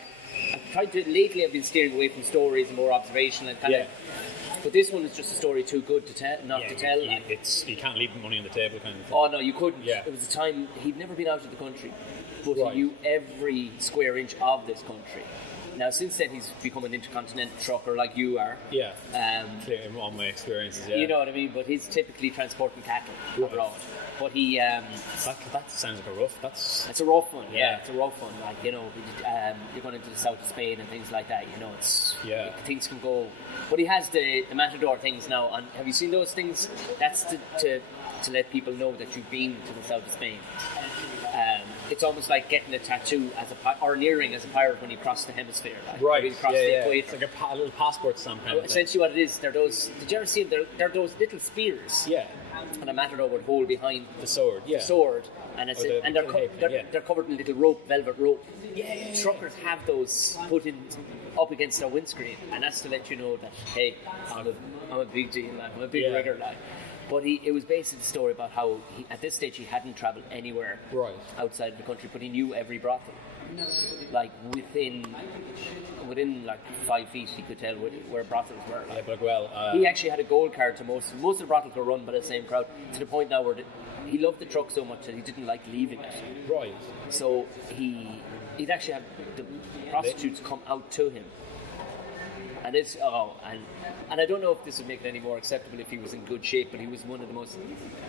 lately I've been steering away from stories and more observational and kind of. But this one is just a story too good to tell, not to tell. You can't leave money on the table, kind of thing. Oh no, you couldn't. Yeah. It was a time he'd never been out of the country, but he knew every square inch of this country. Now since then he's become an intercontinental trucker like you are. Yeah. Clear in all my experiences. Yeah. You know what I mean? But he's typically transporting cattle abroad. But he. That sounds like a rough. It's a rough one. Yeah, it's a rough one. Like you're going into the south of Spain and things like that. You know, things can go. But he has the Matador things now. And have you seen those things? That's to let people know that you've been to the south of Spain. It's almost like getting a tattoo or an earring as a pirate when you cross the hemisphere. Like, right. When you cross the equator. It's like a little passport stamp. Kind of essentially, what it is, they're those. Did you ever see them? They're those little spears. Yeah. And a matador would hold behind the sword. Yeah. The sword, and they're covered in little velvet rope. Yeah. Truckers have those put in up against their windscreen, and that's to let you know that hey, I'm a big deal, I'm a big rigger, like. But it was basically the story about how at this stage he hadn't travelled anywhere outside of the country, but he knew every brothel. Like within like 5 feet, he could tell where brothels were. Like. Yeah, but He actually had a gold card to most of the brothels were run by the same crowd, to the point now where he loved the truck so much that he didn't like leaving it. Right. So he'd actually have the prostitutes come out to him. And and I don't know if this would make it any more acceptable if he was in good shape, but he was one of the most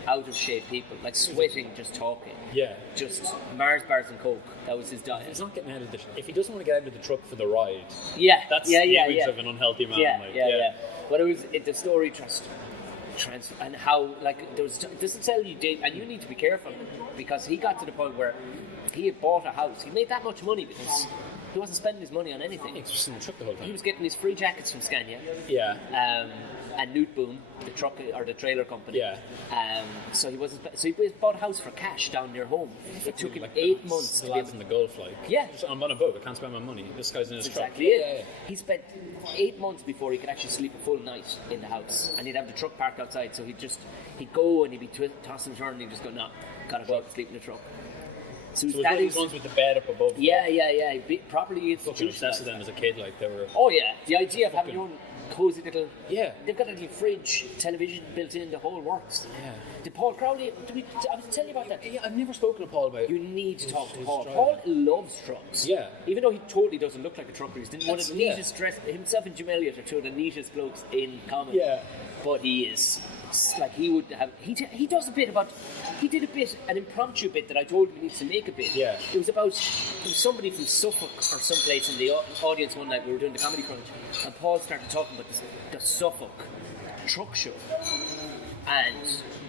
out of shape people, like sweating just talking. Yeah. Just Mars bars and Coke. That was his diet. He's not getting out of the. If he doesn't want to get out of the truck for the ride. Yeah. That's the image of an unhealthy man. Yeah. But the story and how does it tell you, Dave, and you need to be careful because he got to the point where he had bought a house. He made that much money because He wasn't spending his money on anything. He's just in the truck the whole time. He was getting his free jackets from Scania. Yeah. And Newt Boone, the truck or the trailer company. Yeah. So he wasn't. So he bought a house for cash down near home. It took him 8 months to the be lads able. in the Gulf, like. Yeah. Just, I'm on a boat. I can't spend my money. This guy's in his truck. Exactly it. Yeah. He spent 8 months before he could actually sleep a full night in the house, and he'd have the truck parked outside. So he'd go and he'd be tossing and turning, and he'd just go, no, gotta go out and sleep in the truck. So So it was those ones with the bed up above. yeah. Properly Fucking obsessed with them as a kid, like they were. Oh yeah, the idea of having your own cozy little. Yeah. They've got a little fridge, television built in, the whole works. Yeah. Did Paul Crowley? I was telling you about that. Yeah, I've never spoken to Paul about. You need to talk to his Paul. driving. Paul loves trucks. Yeah. Even though he totally doesn't look like a trucker, he's one of the Yeah. neatest dressed. Himself and Jim Elliott are two of the neatest blokes in comedy. Yeah. But he is like he would have. He does a bit about. He did a bit, an impromptu bit that I told him he needs to make a bit. Yeah. It was about somebody from Suffolk or someplace in the audience one night. We were doing the comedy crunch, and Paul started talking about the Suffolk truck show, and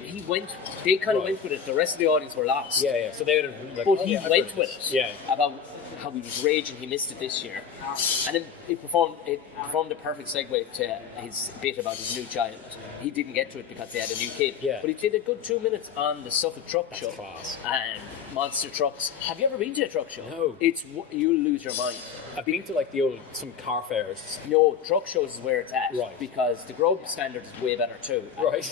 he went. They kind of Right. went with it. The rest of the audience were lost. Yeah. So they would have. Like, But oh, he yeah, I've went heard with this. it Yeah. about how he was raging he missed it this year, and then it performed the perfect segue to his bit about his new child. He didn't get to it because they had a new kid, Yeah. but he did a good 2 minutes on the Suffolk Truck Show class. and monster trucks. Have you ever been to a truck show? No. You'll lose your mind. I've been to like some car fairs. No, truck shows is where it's at, Right. because the Grove standard is way better too. Right.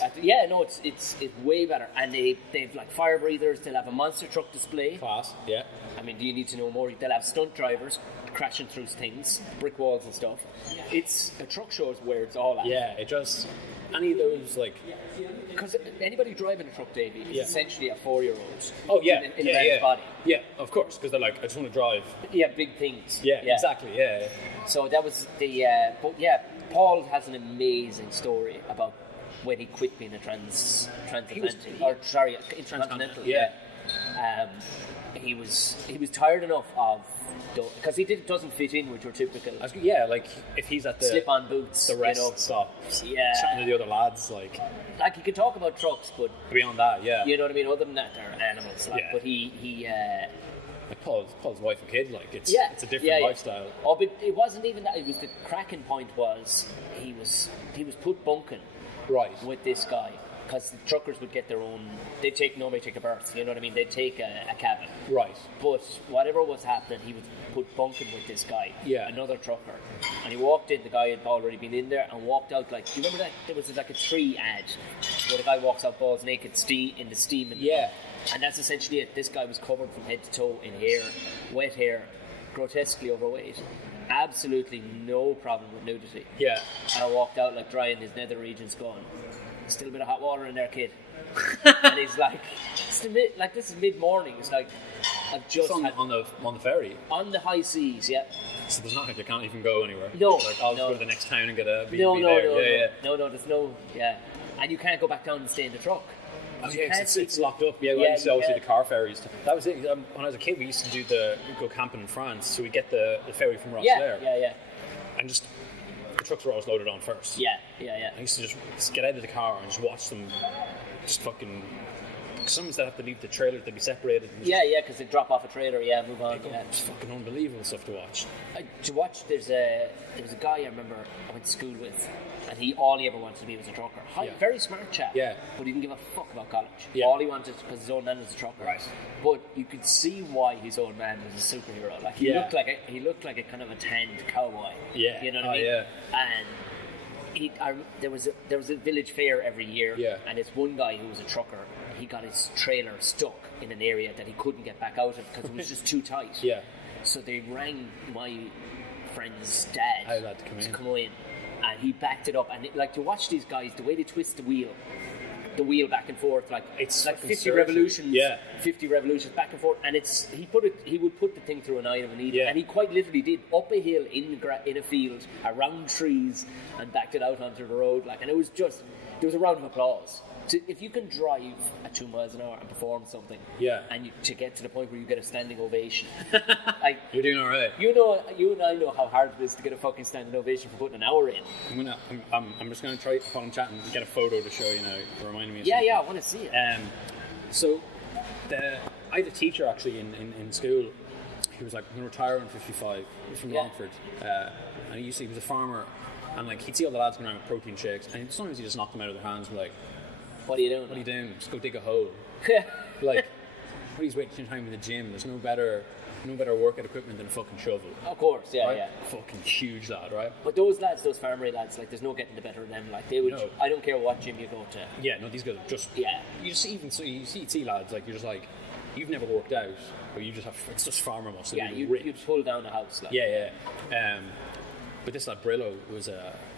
It's way better, and they've like fire breathers. They'll have a monster truck display. Class. Yeah. I mean, do you need to know more? They'll have stunt drivers crashing through things, brick walls and stuff. It's a truck show is where it's all at. Yeah. It just any of those like. Because anybody driving a truck, Davey, is Yeah. essentially a 4-year-old. Oh yeah. In a yeah. man's Yeah. body. Yeah. Of course, because they're like, I just want to drive. Yeah, big things. Yeah. Exactly. Yeah. So that was the. But yeah, Paul has an amazing story about when he quit being a transcontinental. Yeah. He was tired enough of because he doesn't fit in with your typical Yeah. Like if he's at the slip-on boots, the rest you know. stop. Yeah. Chatting to the other lads, like Like he can talk about trucks, but beyond that, yeah. you know what I mean. Other than that, they're animals. Like, Yeah. but he. Like Paul's wife and kid, like it's a different yeah. lifestyle. Oh, but it wasn't even that. It was the cracking point was he was put bunking Right. with this guy because the truckers would get their own. They'd take a berth. You know what I mean? They'd take a cabin. Right. But whatever was happening, he was put bunking with this guy, Yeah. another trucker. And he walked in, the guy had already been in there and walked out like, do you remember that? There was like a tree ad where the guy walks out balls naked in the steam. Yeah. And that's essentially it. This guy was covered from head to toe in hair, wet hair, grotesquely overweight. Absolutely no problem with nudity. Yeah. And I walked out like drying his nether regions going, still a bit of hot water in there, kid. And he's like, this is mid-morning. It's like, I've just on the ferry. on the high seas, yeah. So there's not like you can't even go anywhere. No, It's like I'll no. go to the next town and get a B&B No, there. no, there's no, yeah. And you can't go back down and stay in the truck. Oh, You yeah, can't it's locked up. Yeah, Yeah, we used to obviously yeah. the car ferries. That was it. When I was a kid, we used to we'd go camping in France, so we get the ferry from Rosslare. Yeah. And just the trucks were always loaded on first. Yeah. I used to just get out of the car and just watch them, just fucking. Sometimes they have to leave the trailer; they'd be separated. And Yeah, because they drop off a trailer, move on. Yeah. It's fucking unbelievable stuff to watch. To watch, there was a guy I remember I went to school with, and all he ever wanted to be was a trucker. Yeah. Very smart chap. Yeah. But he didn't give a fuck about college. Yeah. All he wanted, because his old man was a trucker. Right. But you could see why his old man was a superhero. Like he Yeah. looked like a kind of a tanned cowboy. Yeah. You know what I Oh, mean? yeah. And there was a village fair every year. Yeah. And this one guy who was a trucker, he got his trailer stuck in an area that he couldn't get back out of because it was just too tight. Yeah. So they rang my friend's dad I had to come in. and he backed it up. And like to watch these guys, the way they twist the wheel back and forth, like It's like fucking 50 surgery. revolutions, Yeah. 50 revolutions back and forth. And he would put the thing through an eye of a needle, Yeah. and he quite literally did up a hill in a field around trees and backed it out onto the road, like, and there was a round of applause. If you can drive at 2 miles an hour and perform something, Yeah. and to get to the point where you get a standing ovation, like You're doing all right. you and I know how hard it is to get a fucking standing ovation for putting an hour in. I'm just gonna try while I'm chatting to get a photo to show you now. Reminding me of Yeah, something. I want to see it. So I had a teacher actually in school. he was like, I'm going to retire when 55. He's from Longford. And he was a farmer. And like, he'd see all the lads going around with protein shakes. And sometimes he just knocked them out of their hands and be like, What are you doing? what are you doing? Just go dig a hole. Like, what are you wasting your time in the gym? There's no better workout equipment than a fucking shovel. Of course, yeah, right? yeah. Fucking huge lad, right? But those lads, those farmery lads, like, there's no getting the better of them. Like, they would. No. I don't care what gym you go to. Yeah, no, these guys are just. Yeah. You just see lads like you're just like, you've never worked out, but you just have it's just farmer muscle. Yeah, you'd you'd pull down a house. Like. Yeah. But this lad Brillo was I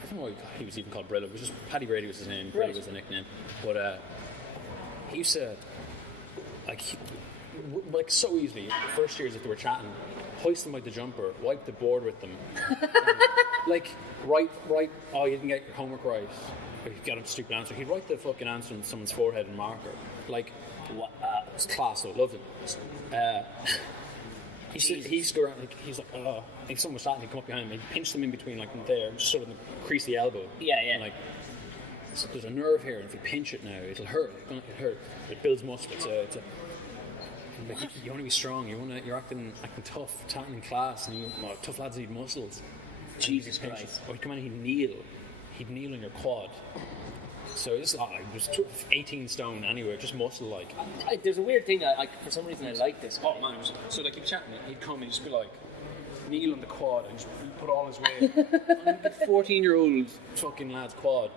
don't know why he was even called Brillo. It was just Paddy Brady was his name. Brillo was the nickname. But he used to like so easily. First years if they were chatting, hoist them like the jumper, wipe the board with them, like write. Oh, you didn't get your homework right. Or you got a stupid answer. He'd write the fucking answer on someone's forehead in marker. Like, it's class. I loved it. He used to go around, like, he's like, oh, if someone was starting to come up behind him, he'd pinch them in between, like, there, just sort of crease the elbow. Yeah. And, like, so there's a nerve here, and if you pinch it now, it'll hurt. It builds muscle. Like, you want to be strong. You're acting tough, chatting in class, and tough lads need muscles. Jesus Christ! Or he'd come in, he'd kneel on your quad. So this it was 18 stone anyway, just muscle like. There's a weird thing. For some reason I like this. Oh man! So like, you'd chat, he'd come and just be like, kneel on the quad and just put all his weight on the 14-year-old fucking lad's quad.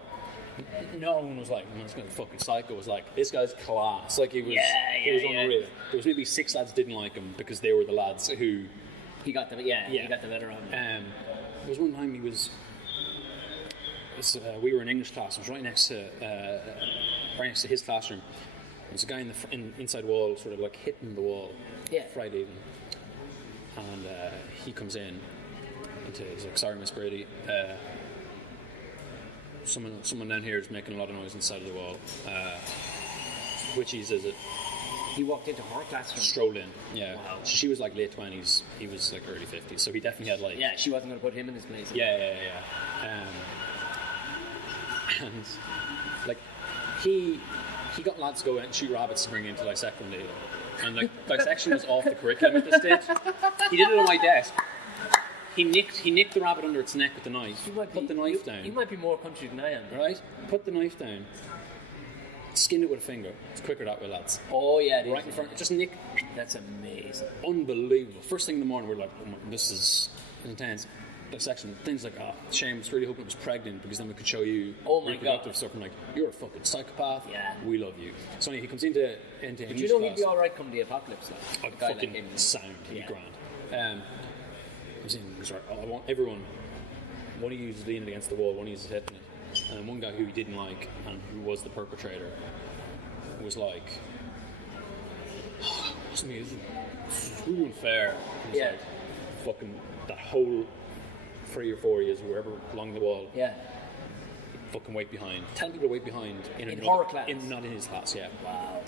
No one was like, this guy's fucking psycho. Was like, this guy's class. Like, he was unreal. There was maybe 6 lads didn't like him because they were the lads who he got the he got the better of him. There was one time we were in English class. It was right next to his classroom. There's a guy in the inside wall, sort of like hitting the wall. Yeah. Friday evening, and he comes in. He's like, "Sorry, Miss Brady. Someone down here is making a lot of noise inside of the wall. Which is it?" He walked into her classroom. Strolled in. Yeah. Wow. She was like late 20s. He was like early 50s. So he definitely had like. Yeah, she wasn't going to put him in his place. Yeah. And like he got lads to go out and shoot rabbits to bring into dissection later, and like dissection was off the curriculum at this stage. He did it on my desk. He nicked the rabbit under its neck with the knife. Put the knife down. You might be more country than I am. Right? Put the knife down. Skinned it with a finger. It's quicker that way, lads. Oh yeah, right in front. Just nick. That's amazing. Unbelievable. First thing in the morning, we're like, oh, this is intense. Dissection. Things like, shame. I was really hoping it was pregnant because then we could show you reproductive stuff. And like, you're a fucking psychopath. Yeah. We love you. So anyway, he comes into English But you know class. he'd be all right come the apocalypse. Like, fucking like sound. He'd be grand. He's right. I want everyone. One of you is leaning against the wall. One of you is hitting it. And one guy who he didn't like and who was the perpetrator was like, this is really unfair. He's like, fucking that whole 3 or 4 years, wherever along the wall. Yeah. Fucking wait behind. Tell people to wait behind in horror class. Not in his class. Yeah. Wow.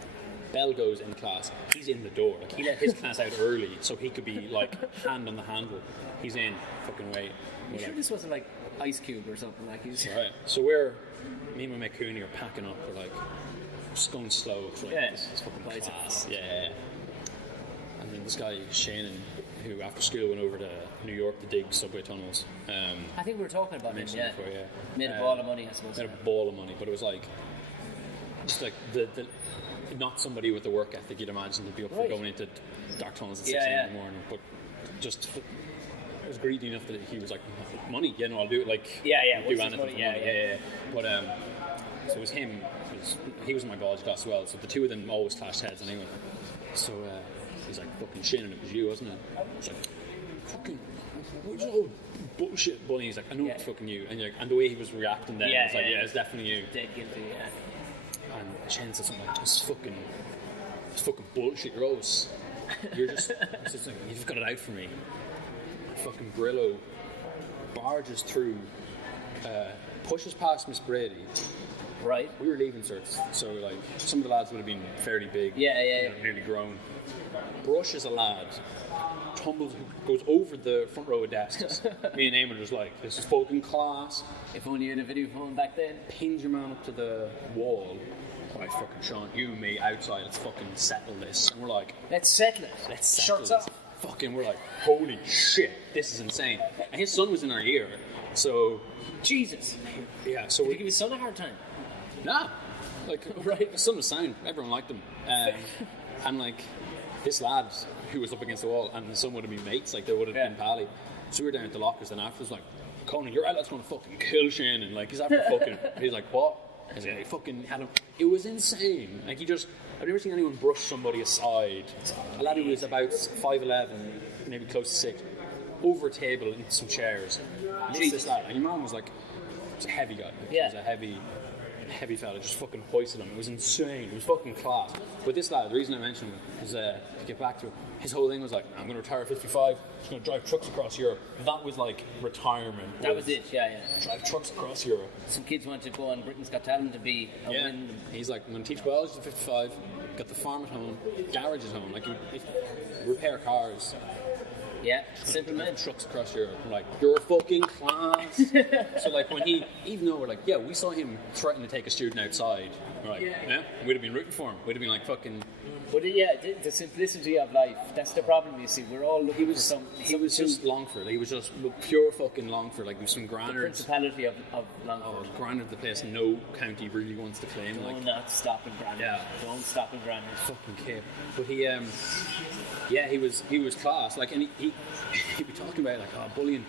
Bell goes in class. He's in the door. Like, he let his class out early so he could be like hand on the handle. He's in. Fucking wait. You sure this wasn't like Ice Cube or something like he's? Right. So me and my mate Cooney are packing up. We're like just going slow. It's like, this is fucking class. Yeah. And then this guy Shannon, who after school went over to New York to dig subway tunnels. I think we were talking about him. Yeah. Before, yeah. Made a ball of money, I suppose. Made a ball of money, but it was like just like the not somebody with the work ethic you'd imagine to be up for going into dark tunnels at 6 a.m. in the morning, but just was greedy enough that he was like, money, I'll do it. Like, do anything for money. Yeah. But so it was him. He was in my biology class as well. So the two of them always clashed heads anyway. So he's like, fucking Shannon, it was you, wasn't it? It's like, fucking, what's all bullshit, Bunny? He's like, I know it's fucking you. And and the way he was reacting then, it's like, it's definitely you. Dead guilty, yeah. And Shannon said something like, it's fucking bullshit, you're just like, you've got it out for me. Fucking Brillo barges through, pushes past Miss Brady. Right. We were leaving certs, so like some of the lads would have been fairly big. Yeah. Nearly grown. Brushes a lad, tumbles, goes over the front row of desks. Me and Eamon was like, this is fucking class. If only you had a video phone back then. Pins your man up to the wall. Right, fucking Sean, you and me outside, let's fucking settle this. And we're like, let's settle it. Let's settle Shirts this. off. fucking, we're like, holy shit, this is insane. And his son was in our year, so Jesus. yeah. So Did you give his son a hard time? nah, like Right. his son was sound. Everyone liked him, and like this lad who was up against the wall, and his son would have been mates, like they would have Yeah. been pally. So we were down at the lockers, and afterwards like, Conan, your outlet's gonna fucking kill Shannon. Like he's after fucking. He's like, what? He's like, he fucking had him. It was insane. Like I've never seen anyone brush somebody aside. A lad who was about 5'11", maybe close to 6, over a table into some chairs. Missed this lad, and your mom was like, it was a heavy guy. Like, Yeah. It was a heavy fella, just fucking hoisted him. It was insane. It was fucking class. But this lad, the reason I mentioned him is to get back to it. His whole thing was like, I'm going to retire at 55. Just going to drive trucks across Europe. That was like retirement. That was it, yeah. Drive trucks across Europe. Some kids wanted to go on Britain's Got Talent to be a win. He's like, I'm going to teach biology at 55. Got the farm at home, garage at home. Like, he repair cars. Yeah, simple man. Trucks across Europe. I'm like, you're fucking class. So like when even though we're like, yeah, we saw him threaten to take a student outside. We're like, yeah, we'd have been rooting for him. We'd have been like fucking. But the simplicity of life, that's the problem, you see. We're all looking for some. He was just Longford. He was just pure fucking Longford. Like, there was some the Grannards. principality of Longford. Grannard, the place no county really wants to claim. Do Like, not stop in Grannard. Yeah. Don't stop in Grannard. fucking kid. But he was class. Like, and he'd be talking about like, oh, bullying.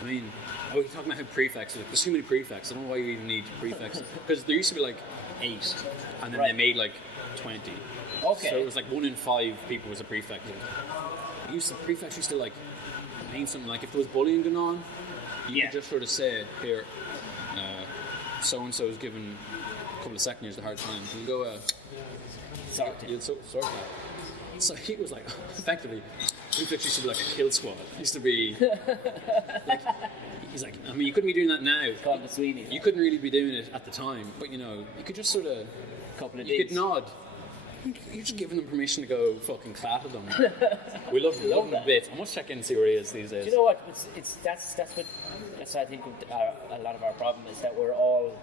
I mean, he's talking about how prefects. Like, there's too many prefects. I don't know why you even need prefects, because there used to be like 8, and then they made like 20. Okay. So it was like 1 in 5 people was a prefect. Prefects used to like mean something. Like if there was bullying going on, you could just sort of say, here, so and so is giving a couple of second years a hard time. You go, you'll sort that. So he was like, effectively, prefects used to be like a kill squad. It used to be like, he's like, I mean, you couldn't be doing that now. Called the Sweeney. You couldn't really be doing it at the time, but you know, you could just sort of, Couple of you days. could nod. You're just giving them permission to go fucking clap at them. We love him a bit. I must check in and see where he is these days. Do you know what? That's what I think a lot of our problem is, that we're all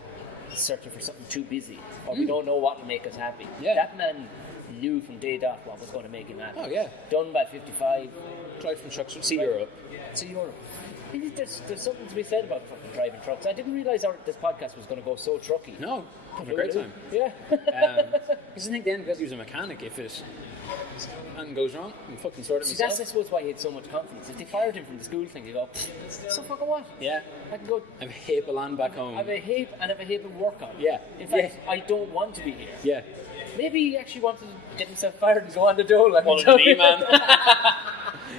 searching for something too busy, or we don't know what will make us happy. Yeah. That man knew from day dot what was going to make him happy. Oh yeah. Done by 55. Drive from trucks, see Europe. To Europe. I think there's something to be said about fucking driving trucks. I didn't realise this podcast was going to go so trucky. No, having a great time. Yeah. Because I think then, because he was a mechanic, if it and goes wrong, and fucking sort it See, himself. that's I suppose why he had so much confidence. If they fired him from the school thing, he'd go, so fucking what? Yeah. I can go. I have a heap of land back home. I have a heap and I have a heap of work on. Yeah. In fact, I don't want to be here. Yeah. Maybe he actually wanted to get himself fired and go on the dole. Like Pulling a knee, man.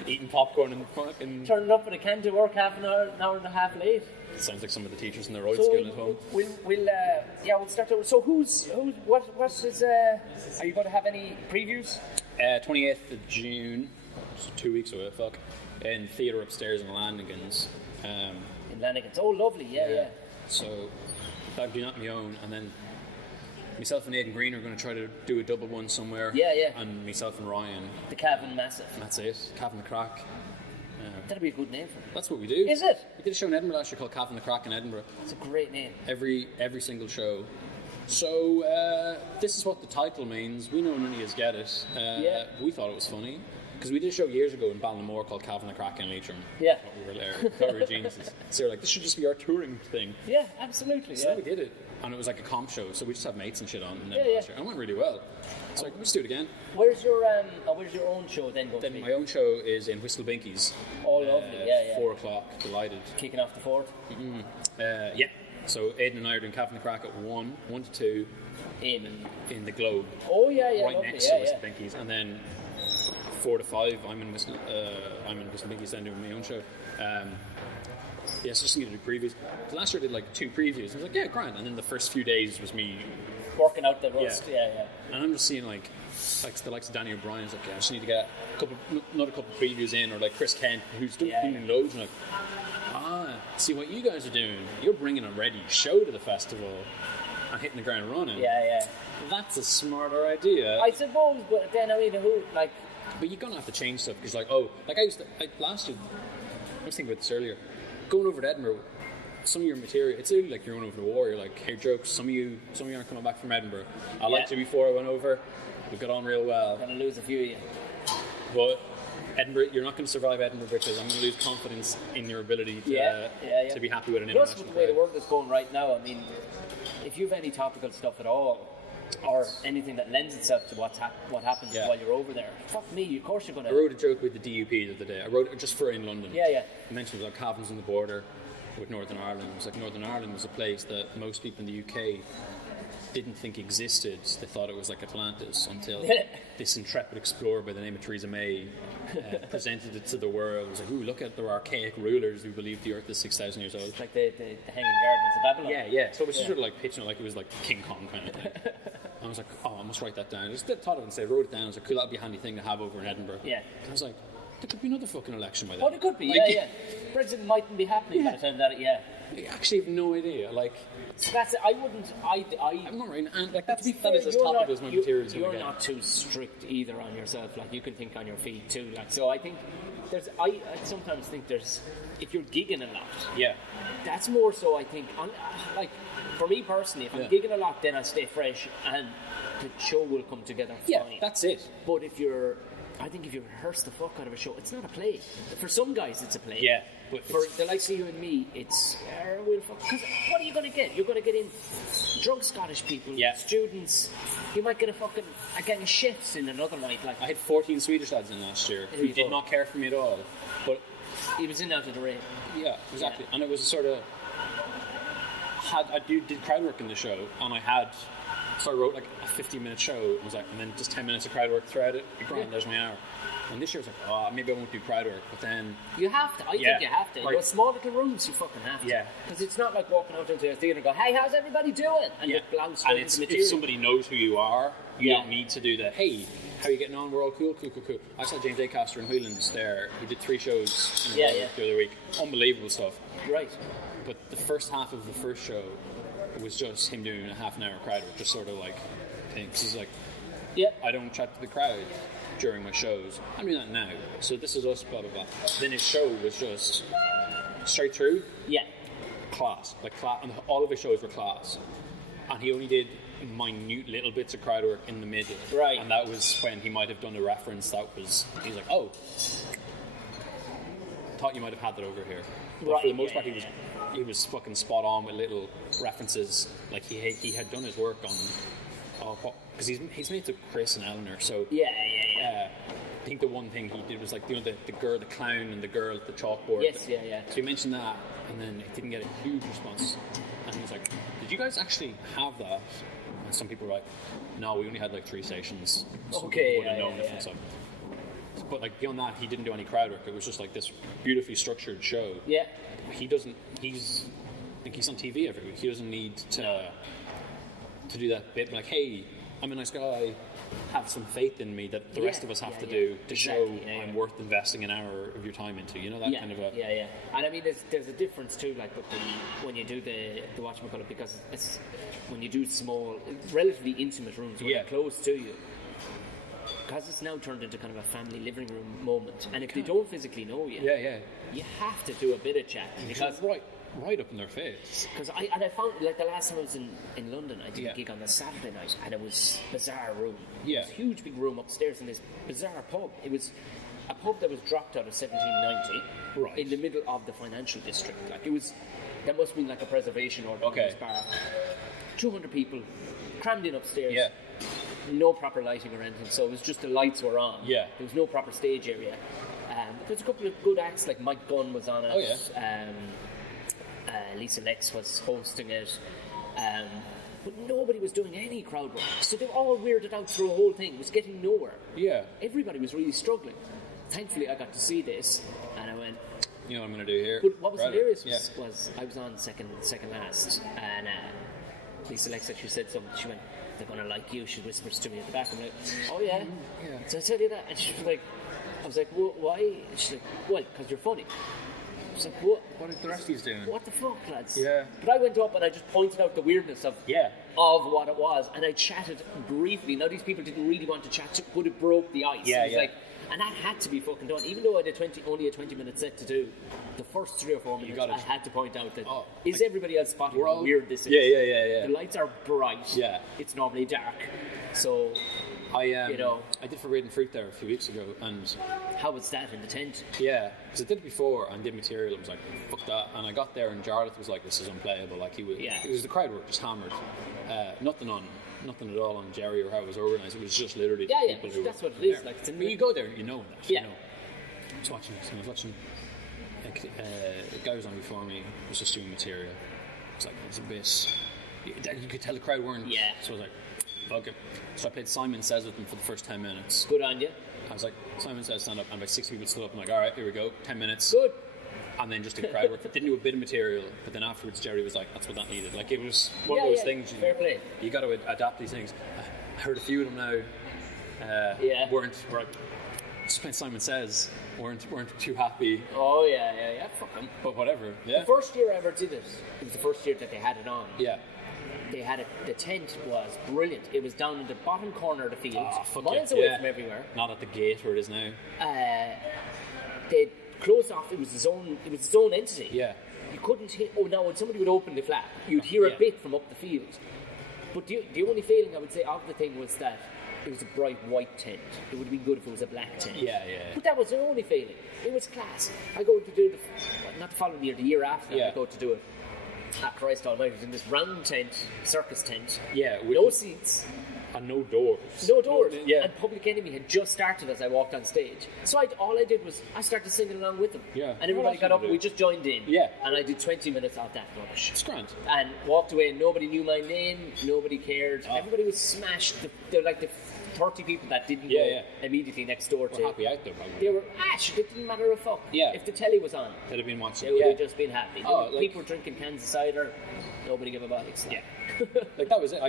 Eating popcorn and fucking. Turning up with a can to work half an hour and a half late. Sounds like some of the teachers in the road So school at home. we'll start over. So what's his? Are you going to have any previews? 28th of June, so 2 weeks away, fuck, in theatre upstairs in Lanigan's. In Lanigan's. Oh, lovely. Yeah. So I'm doing that on my own, and then myself and Aidan Green are going to try to do a double one somewhere. Yeah. And myself and Ryan. The Cavan Massive. And that's it. Cavan the Crack. That'd be a good name for it. That's what we do. Is it? We did a show in Edinburgh last year called Cavan the Crack in Edinburgh. It's a great name. Every single show. So this is what the title means. We know none of you get it. We thought it was funny because we did a show years ago in Ballinamore called Cavan the Crack in Leitrim. Yeah. We were there. Thought we were geniuses. So we were like, this should just be our touring thing. Yeah, absolutely. So Yeah. we did it, and it was like a comp show. So we just had mates and shit on. And Yeah. last year. And it went really well. So like, let's do it again. Where's your own show then going to Then be? my own show is in Whistle Binkies. Oh, lovely. Yeah. 4 o'clock. Delighted. Kicking off the fort. Yeah. So Aidan and I are doing Cavan the Crack at 1 to 2 in the Globe. Oh yeah. Right Lovely. next to Whistle Binkies, and then 4 to 5 I'm in Whistle Binkies then doing my own show. So just need to do previews. So last year I did like 2 previews. I was like, yeah, grand. And then the first few days was me Working out the rust. Yeah. And I'm just seeing like the likes of Danny O'Brien's like, yeah, I just need to get another couple of previews in, or like Chris Kent, who's doing loads, and like, see what you guys are doing. You're bringing a ready show to the festival and hitting the ground running. Yeah. That's a smarter idea. I suppose, but then I mean, But you're gonna have to change stuff because, last year, I was thinking about this earlier. Going over to Edinburgh, some of your material, it's really like you're going over the war. You're like, hey, jokes. Some of you aren't coming back from Edinburgh. I liked you before I went over. We got on real well. Gonna lose a few of you. But Edinburgh, you're not going to survive Edinburgh because I'm going to lose confidence in your ability to be happy with an Plus, international with the way the crowd. world is going right now, I mean, if you have any topical stuff at all, or anything that lends itself to what happened while you're over there, fuck me, of course you're going I to... wrote a joke with the DUP the other day. I wrote it just for in London. Yeah. I mentioned like Cavan's on the border with Northern Ireland. It was like Northern Ireland was a place that most people in the UK didn't think existed. They thought it was like Atlantis until this intrepid explorer by the name of Theresa May presented it to the world. It was like, ooh, look at the archaic rulers who believed the earth is 6,000 years old. It's like the Hanging Gardens of Babylon. Yeah. So it was just sort of like pitching it like it was like King Kong kind of thing. I was like, oh, I must write that down. I just thought of it and I wrote it down. I was like, cool, that'd be a handy thing to have over in Edinburgh. Yeah. I was like, there could be another fucking election by then. Oh, there could be, Like, yeah. Brexit mightn't be happening by the time that, I actually have no idea. Like, So that's it. I'm not right, and like that is as you're topical not- as my materials. You're not too strict either on yourself. Like you can think on your feet too. Like so, I think I sometimes think if you're gigging a lot. Yeah. That's more so. I think like for me personally, if I'm gigging a lot, then I stay fresh and the show will come together fine. That's it. But I think if you rehearse the fuck out of a show, it's not a play. For some guys, it's a play. Yeah, but for the likes of you and me, it's because what are you going to get? You're going to get in drunk Scottish people, students. You might get a gang of chefs in another night. Like I had 14 Swedish lads in last year who did not care for me at all. But he was in out of the rain. Yeah, exactly. And it was a sort of I did crowd work in the show, and so I wrote like a 15-minute show. It was like, and then just 10 minutes of crowd work throughout it. Grand, there's my hour. And this year I was like, oh, maybe I won't do crowd work, but then you have to. I think you have to. Right. You know, small little rooms, you fucking have to. Yeah. Because it's not like walking out into a theatre and go, hey, how's everybody doing? And just blouse and into if material. somebody knows who you are, you don't need to do the, hey, how are you getting on? We're all cool. I saw James Acaster in Whelan's there. He did 3 shows in a row the other week. Unbelievable stuff. Right. But the first half of the first show was just him doing a half an hour crowd work, just sort of like things. He's like, I don't chat to the crowd during my shows. I'm doing that now. So this is us, blah, blah, blah. Then his show was just straight through. Yeah. Class. And all of his shows were class. And he only did minute little bits of crowd work in the middle. Right. And that was when he might have done a reference he's like, oh, thought you might have had that over here. But for the most part, he was fucking spot on with little references. Like he had done his work on, because he's made to Chris and Eleanor. So I think the one thing he did was like, you know, the girl, the clown, and the girl at the chalkboard. Yes, So he mentioned that, and then it didn't get a huge response. And he was like, "Did you guys actually have that?" And some people were like, "No, we only had like 3 stations." Some people would have known it from some. But like beyond that, he didn't do any crowd work. It was just like this beautifully structured show. Yeah. He doesn't. He's on TV every week. He doesn't need to do that bit. Like, hey, I'm a nice guy. Have some faith in me that the rest of us have to do to show I'm worth investing an hour of your time into. You know that kind of a. Yeah. And I mean, there's a difference too. Like with when you do the whatchamacallit, because it's when you do small, relatively intimate rooms when they're close to you. Because it's now turned into kind of a family living room moment, and if they don't physically know you, you have to do a bit of chat because right up in their face. Because I found like the last time I was in London, I did a gig on the Saturday night, and it was a bizarre room. Yeah, it was a huge big room upstairs in this bizarre pub. It was a pub that was dropped out of 1790, in the middle of the financial district. Like that must have been like a preservation order. Bar. 200 people crammed in upstairs. Yeah. No proper lighting or anything, so it was just the lights were on. Yeah. There was no proper stage area. There's a couple of good acts, like Mike Gunn was on it. Lisa Lex was hosting it. But nobody was doing any crowd work. So they were all weirded out through the whole thing. It was getting nowhere. Yeah. Everybody was really struggling. Thankfully, I got to see this, and I went, you know what I'm going to do here? But what was hilarious was I was on second last, and Lisa Lex actually said something. She went, "They're gonna like you." She whispers to me at the back. I'm like, "Oh yeah." So I tell you that, and she was like, "I was like, well, why?" She's like, "Well, because you're funny." I was like, "What? What are the rest of these doing?" What the fuck, lads? Yeah. But I went up and I just pointed out the weirdness of what it was, and I chatted briefly. Now these people didn't really want to chat, but it broke the ice. Yeah, it was like, and that had to be fucking done. Even though I had only a 20-minute set to do, the first 3 or 4 minutes, I had to point out that everybody else spotting how weird this is? Yeah. The lights are bright. Yeah. It's normally dark. So I did Forbidden Fruit there a few weeks ago, and How was that in the tent? yeah, because I did it before and did material. I was like, fuck that, and I got there and Jarlath was like, this is unplayable. Like it was the crowd were just hammered. Nothing at all on Jerry or how it was organised. It was just literally people who that's were what it is. there. Like, it's in But you go there, you know that. Yeah. You know. I was watching this, and I was watching. Like, the guy was on before me was just doing material. I was like, it's a bit. You could tell the crowd weren't. Yeah. So I was like, fuck it. So I played Simon Says with them for the first 10 minutes. Good on you. I was like, Simon Says stand up, and about 6 people stood up. I'm like, all right, here we go, 10 minutes. Good. And then just did crowd work. Didn't do a bit of material, but then afterwards Jerry was like, that's what that needed. Like, it was one of those things. Fair play. You got to adapt these things. I heard a few of them now. Weren't just playing Simon Says. Weren't too happy. Oh yeah. Fuck them. But whatever. Yeah. The first year I ever did it was the first year that they had it on. Yeah. They had it. The tent was brilliant. It was down in the bottom corner of the field, fuck miles it. away from everywhere. Not at the gate where it is now. They closed off. It was its own. It was its own entity. Yeah. You couldn't hear. Oh, now when somebody would open the flap, you'd hear a bit from up the field. But the only feeling I would say of the thing was that it was a bright white tent. It would have been good if it was a black tent. Yeah. But that was the only feeling. It was class. I go to do not the following year, the year after. I go to do it. Christ Almighty, it was in this round tent, circus tent. Yeah. No seats. And no doors. No doors. Yeah. And Public Enemy had just started as I walked on stage. So all I did was I started singing along with them. Yeah. And everybody got up and we just joined in. Yeah. And I did 20 minutes of that rubbish. It's grand. And walked away and nobody knew my name, nobody cared. Everybody was smashed. They're like the 30 people that didn't go immediately next door to. Happy out there, probably. They were it didn't matter a fuck. Yeah. If the telly was on, They'd have been watching. they would have just been happy. Like, people were drinking cans of cider, nobody gave a bollocks. Yeah. Like that was it.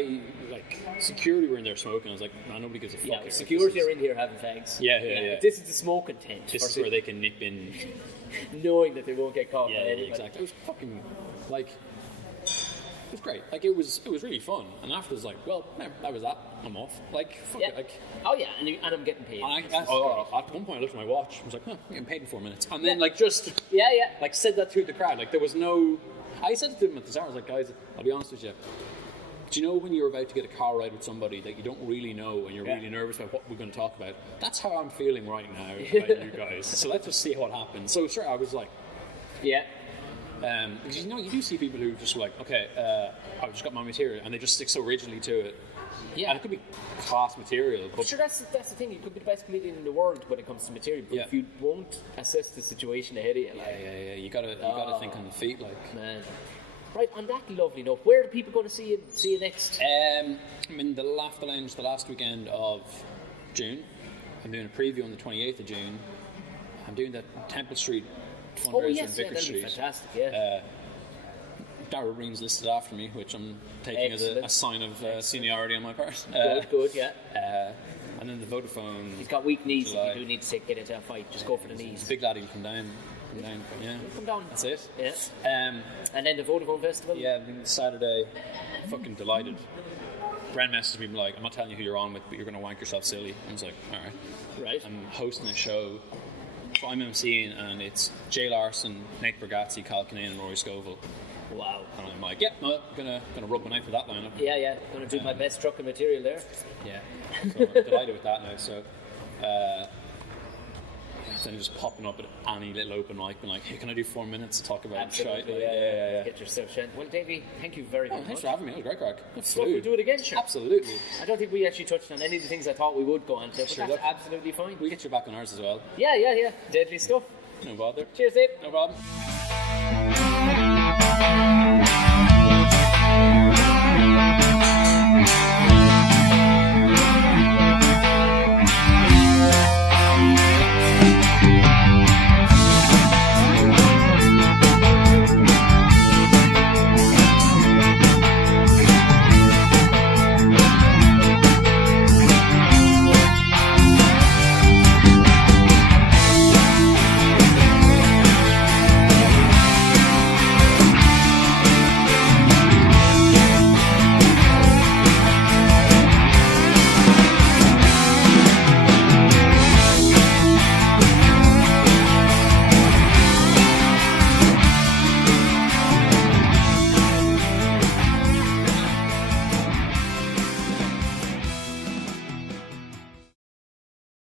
Security were in there smoking. I was like, nah, nobody gives a fuck. Yeah, here. security are in here having fags. Yeah. This is the smoking tent. This is where they can nip in. Knowing that they won't get caught. Yeah, exactly. It was fucking like. It was great. Like it was really fun. And afterwards, like, well, that was that. I'm off. Like, fuck it. Like. Oh yeah, and I'm getting paid. At one point, I looked at my watch. I was like, I'm getting paid in 4 minutes. And then, like, just like said that to the crowd. Like there was no. I said it to them at the start. I was like, guys, I'll be honest with you. Do you know when you're about to get a car ride with somebody that you don't really know and you're really nervous about what we're going to talk about? That's how I'm feeling right now about you guys. So let's just see what happens. So sure, I was like, because you do see people who just like, okay, I've just got my material, and they just stick so rigidly to it. Yeah, and it could be class material. But sure, that's the thing. You could be the best comedian in the world when it comes to material, but if you won't assess the situation ahead of you, you gotta think on the feet, like. Man. Right, on that lovely note, where are people going to see you next? I'm in the Laughter Lounge the last weekend of June. I'm doing a preview on the 28th of June. I'm doing the Temple Street fundraiser in Vicar Street. Fantastic, yeah. Darrell Breen's listed after me, which I'm taking as a sign of seniority on my part. Good, yeah. And then the Vodafone. He's got weak knees. If you do need to get into a fight, just go for the knees. Big lad, he'll come down. Yeah. Come down. That's it. Yeah. And then the Vodafone Festival. Yeah, Saturday. Fucking delighted. Brent messaged me like, I'm not telling you who you're on with, but you're going to wank yourself silly. I was like, all right. Right. I'm hosting a show. I'm MCing, and it's Jay Larson, Nate Bergazzi, Cal Kinane, and Rory Scovel. Wow. And I'm like, gonna rub one out for that lineup. Yeah. Gonna do my best trucking material there. Yeah. So I'm delighted with that now. So. Then just popping up at any little open mic and like, hey, can I do 4 minutes to talk about shit? Like, yeah. Get yourself shit. Well, Davey, thank you very much. Thanks for having me. It was great crack. We'll do it again, sure. Absolutely. I don't think we actually touched on any of the things I thought we would go on to, but Sure, that's absolutely fine. We'll get you back on ours as well. Yeah. Deadly stuff. No bother. Cheers, Dave. No problem.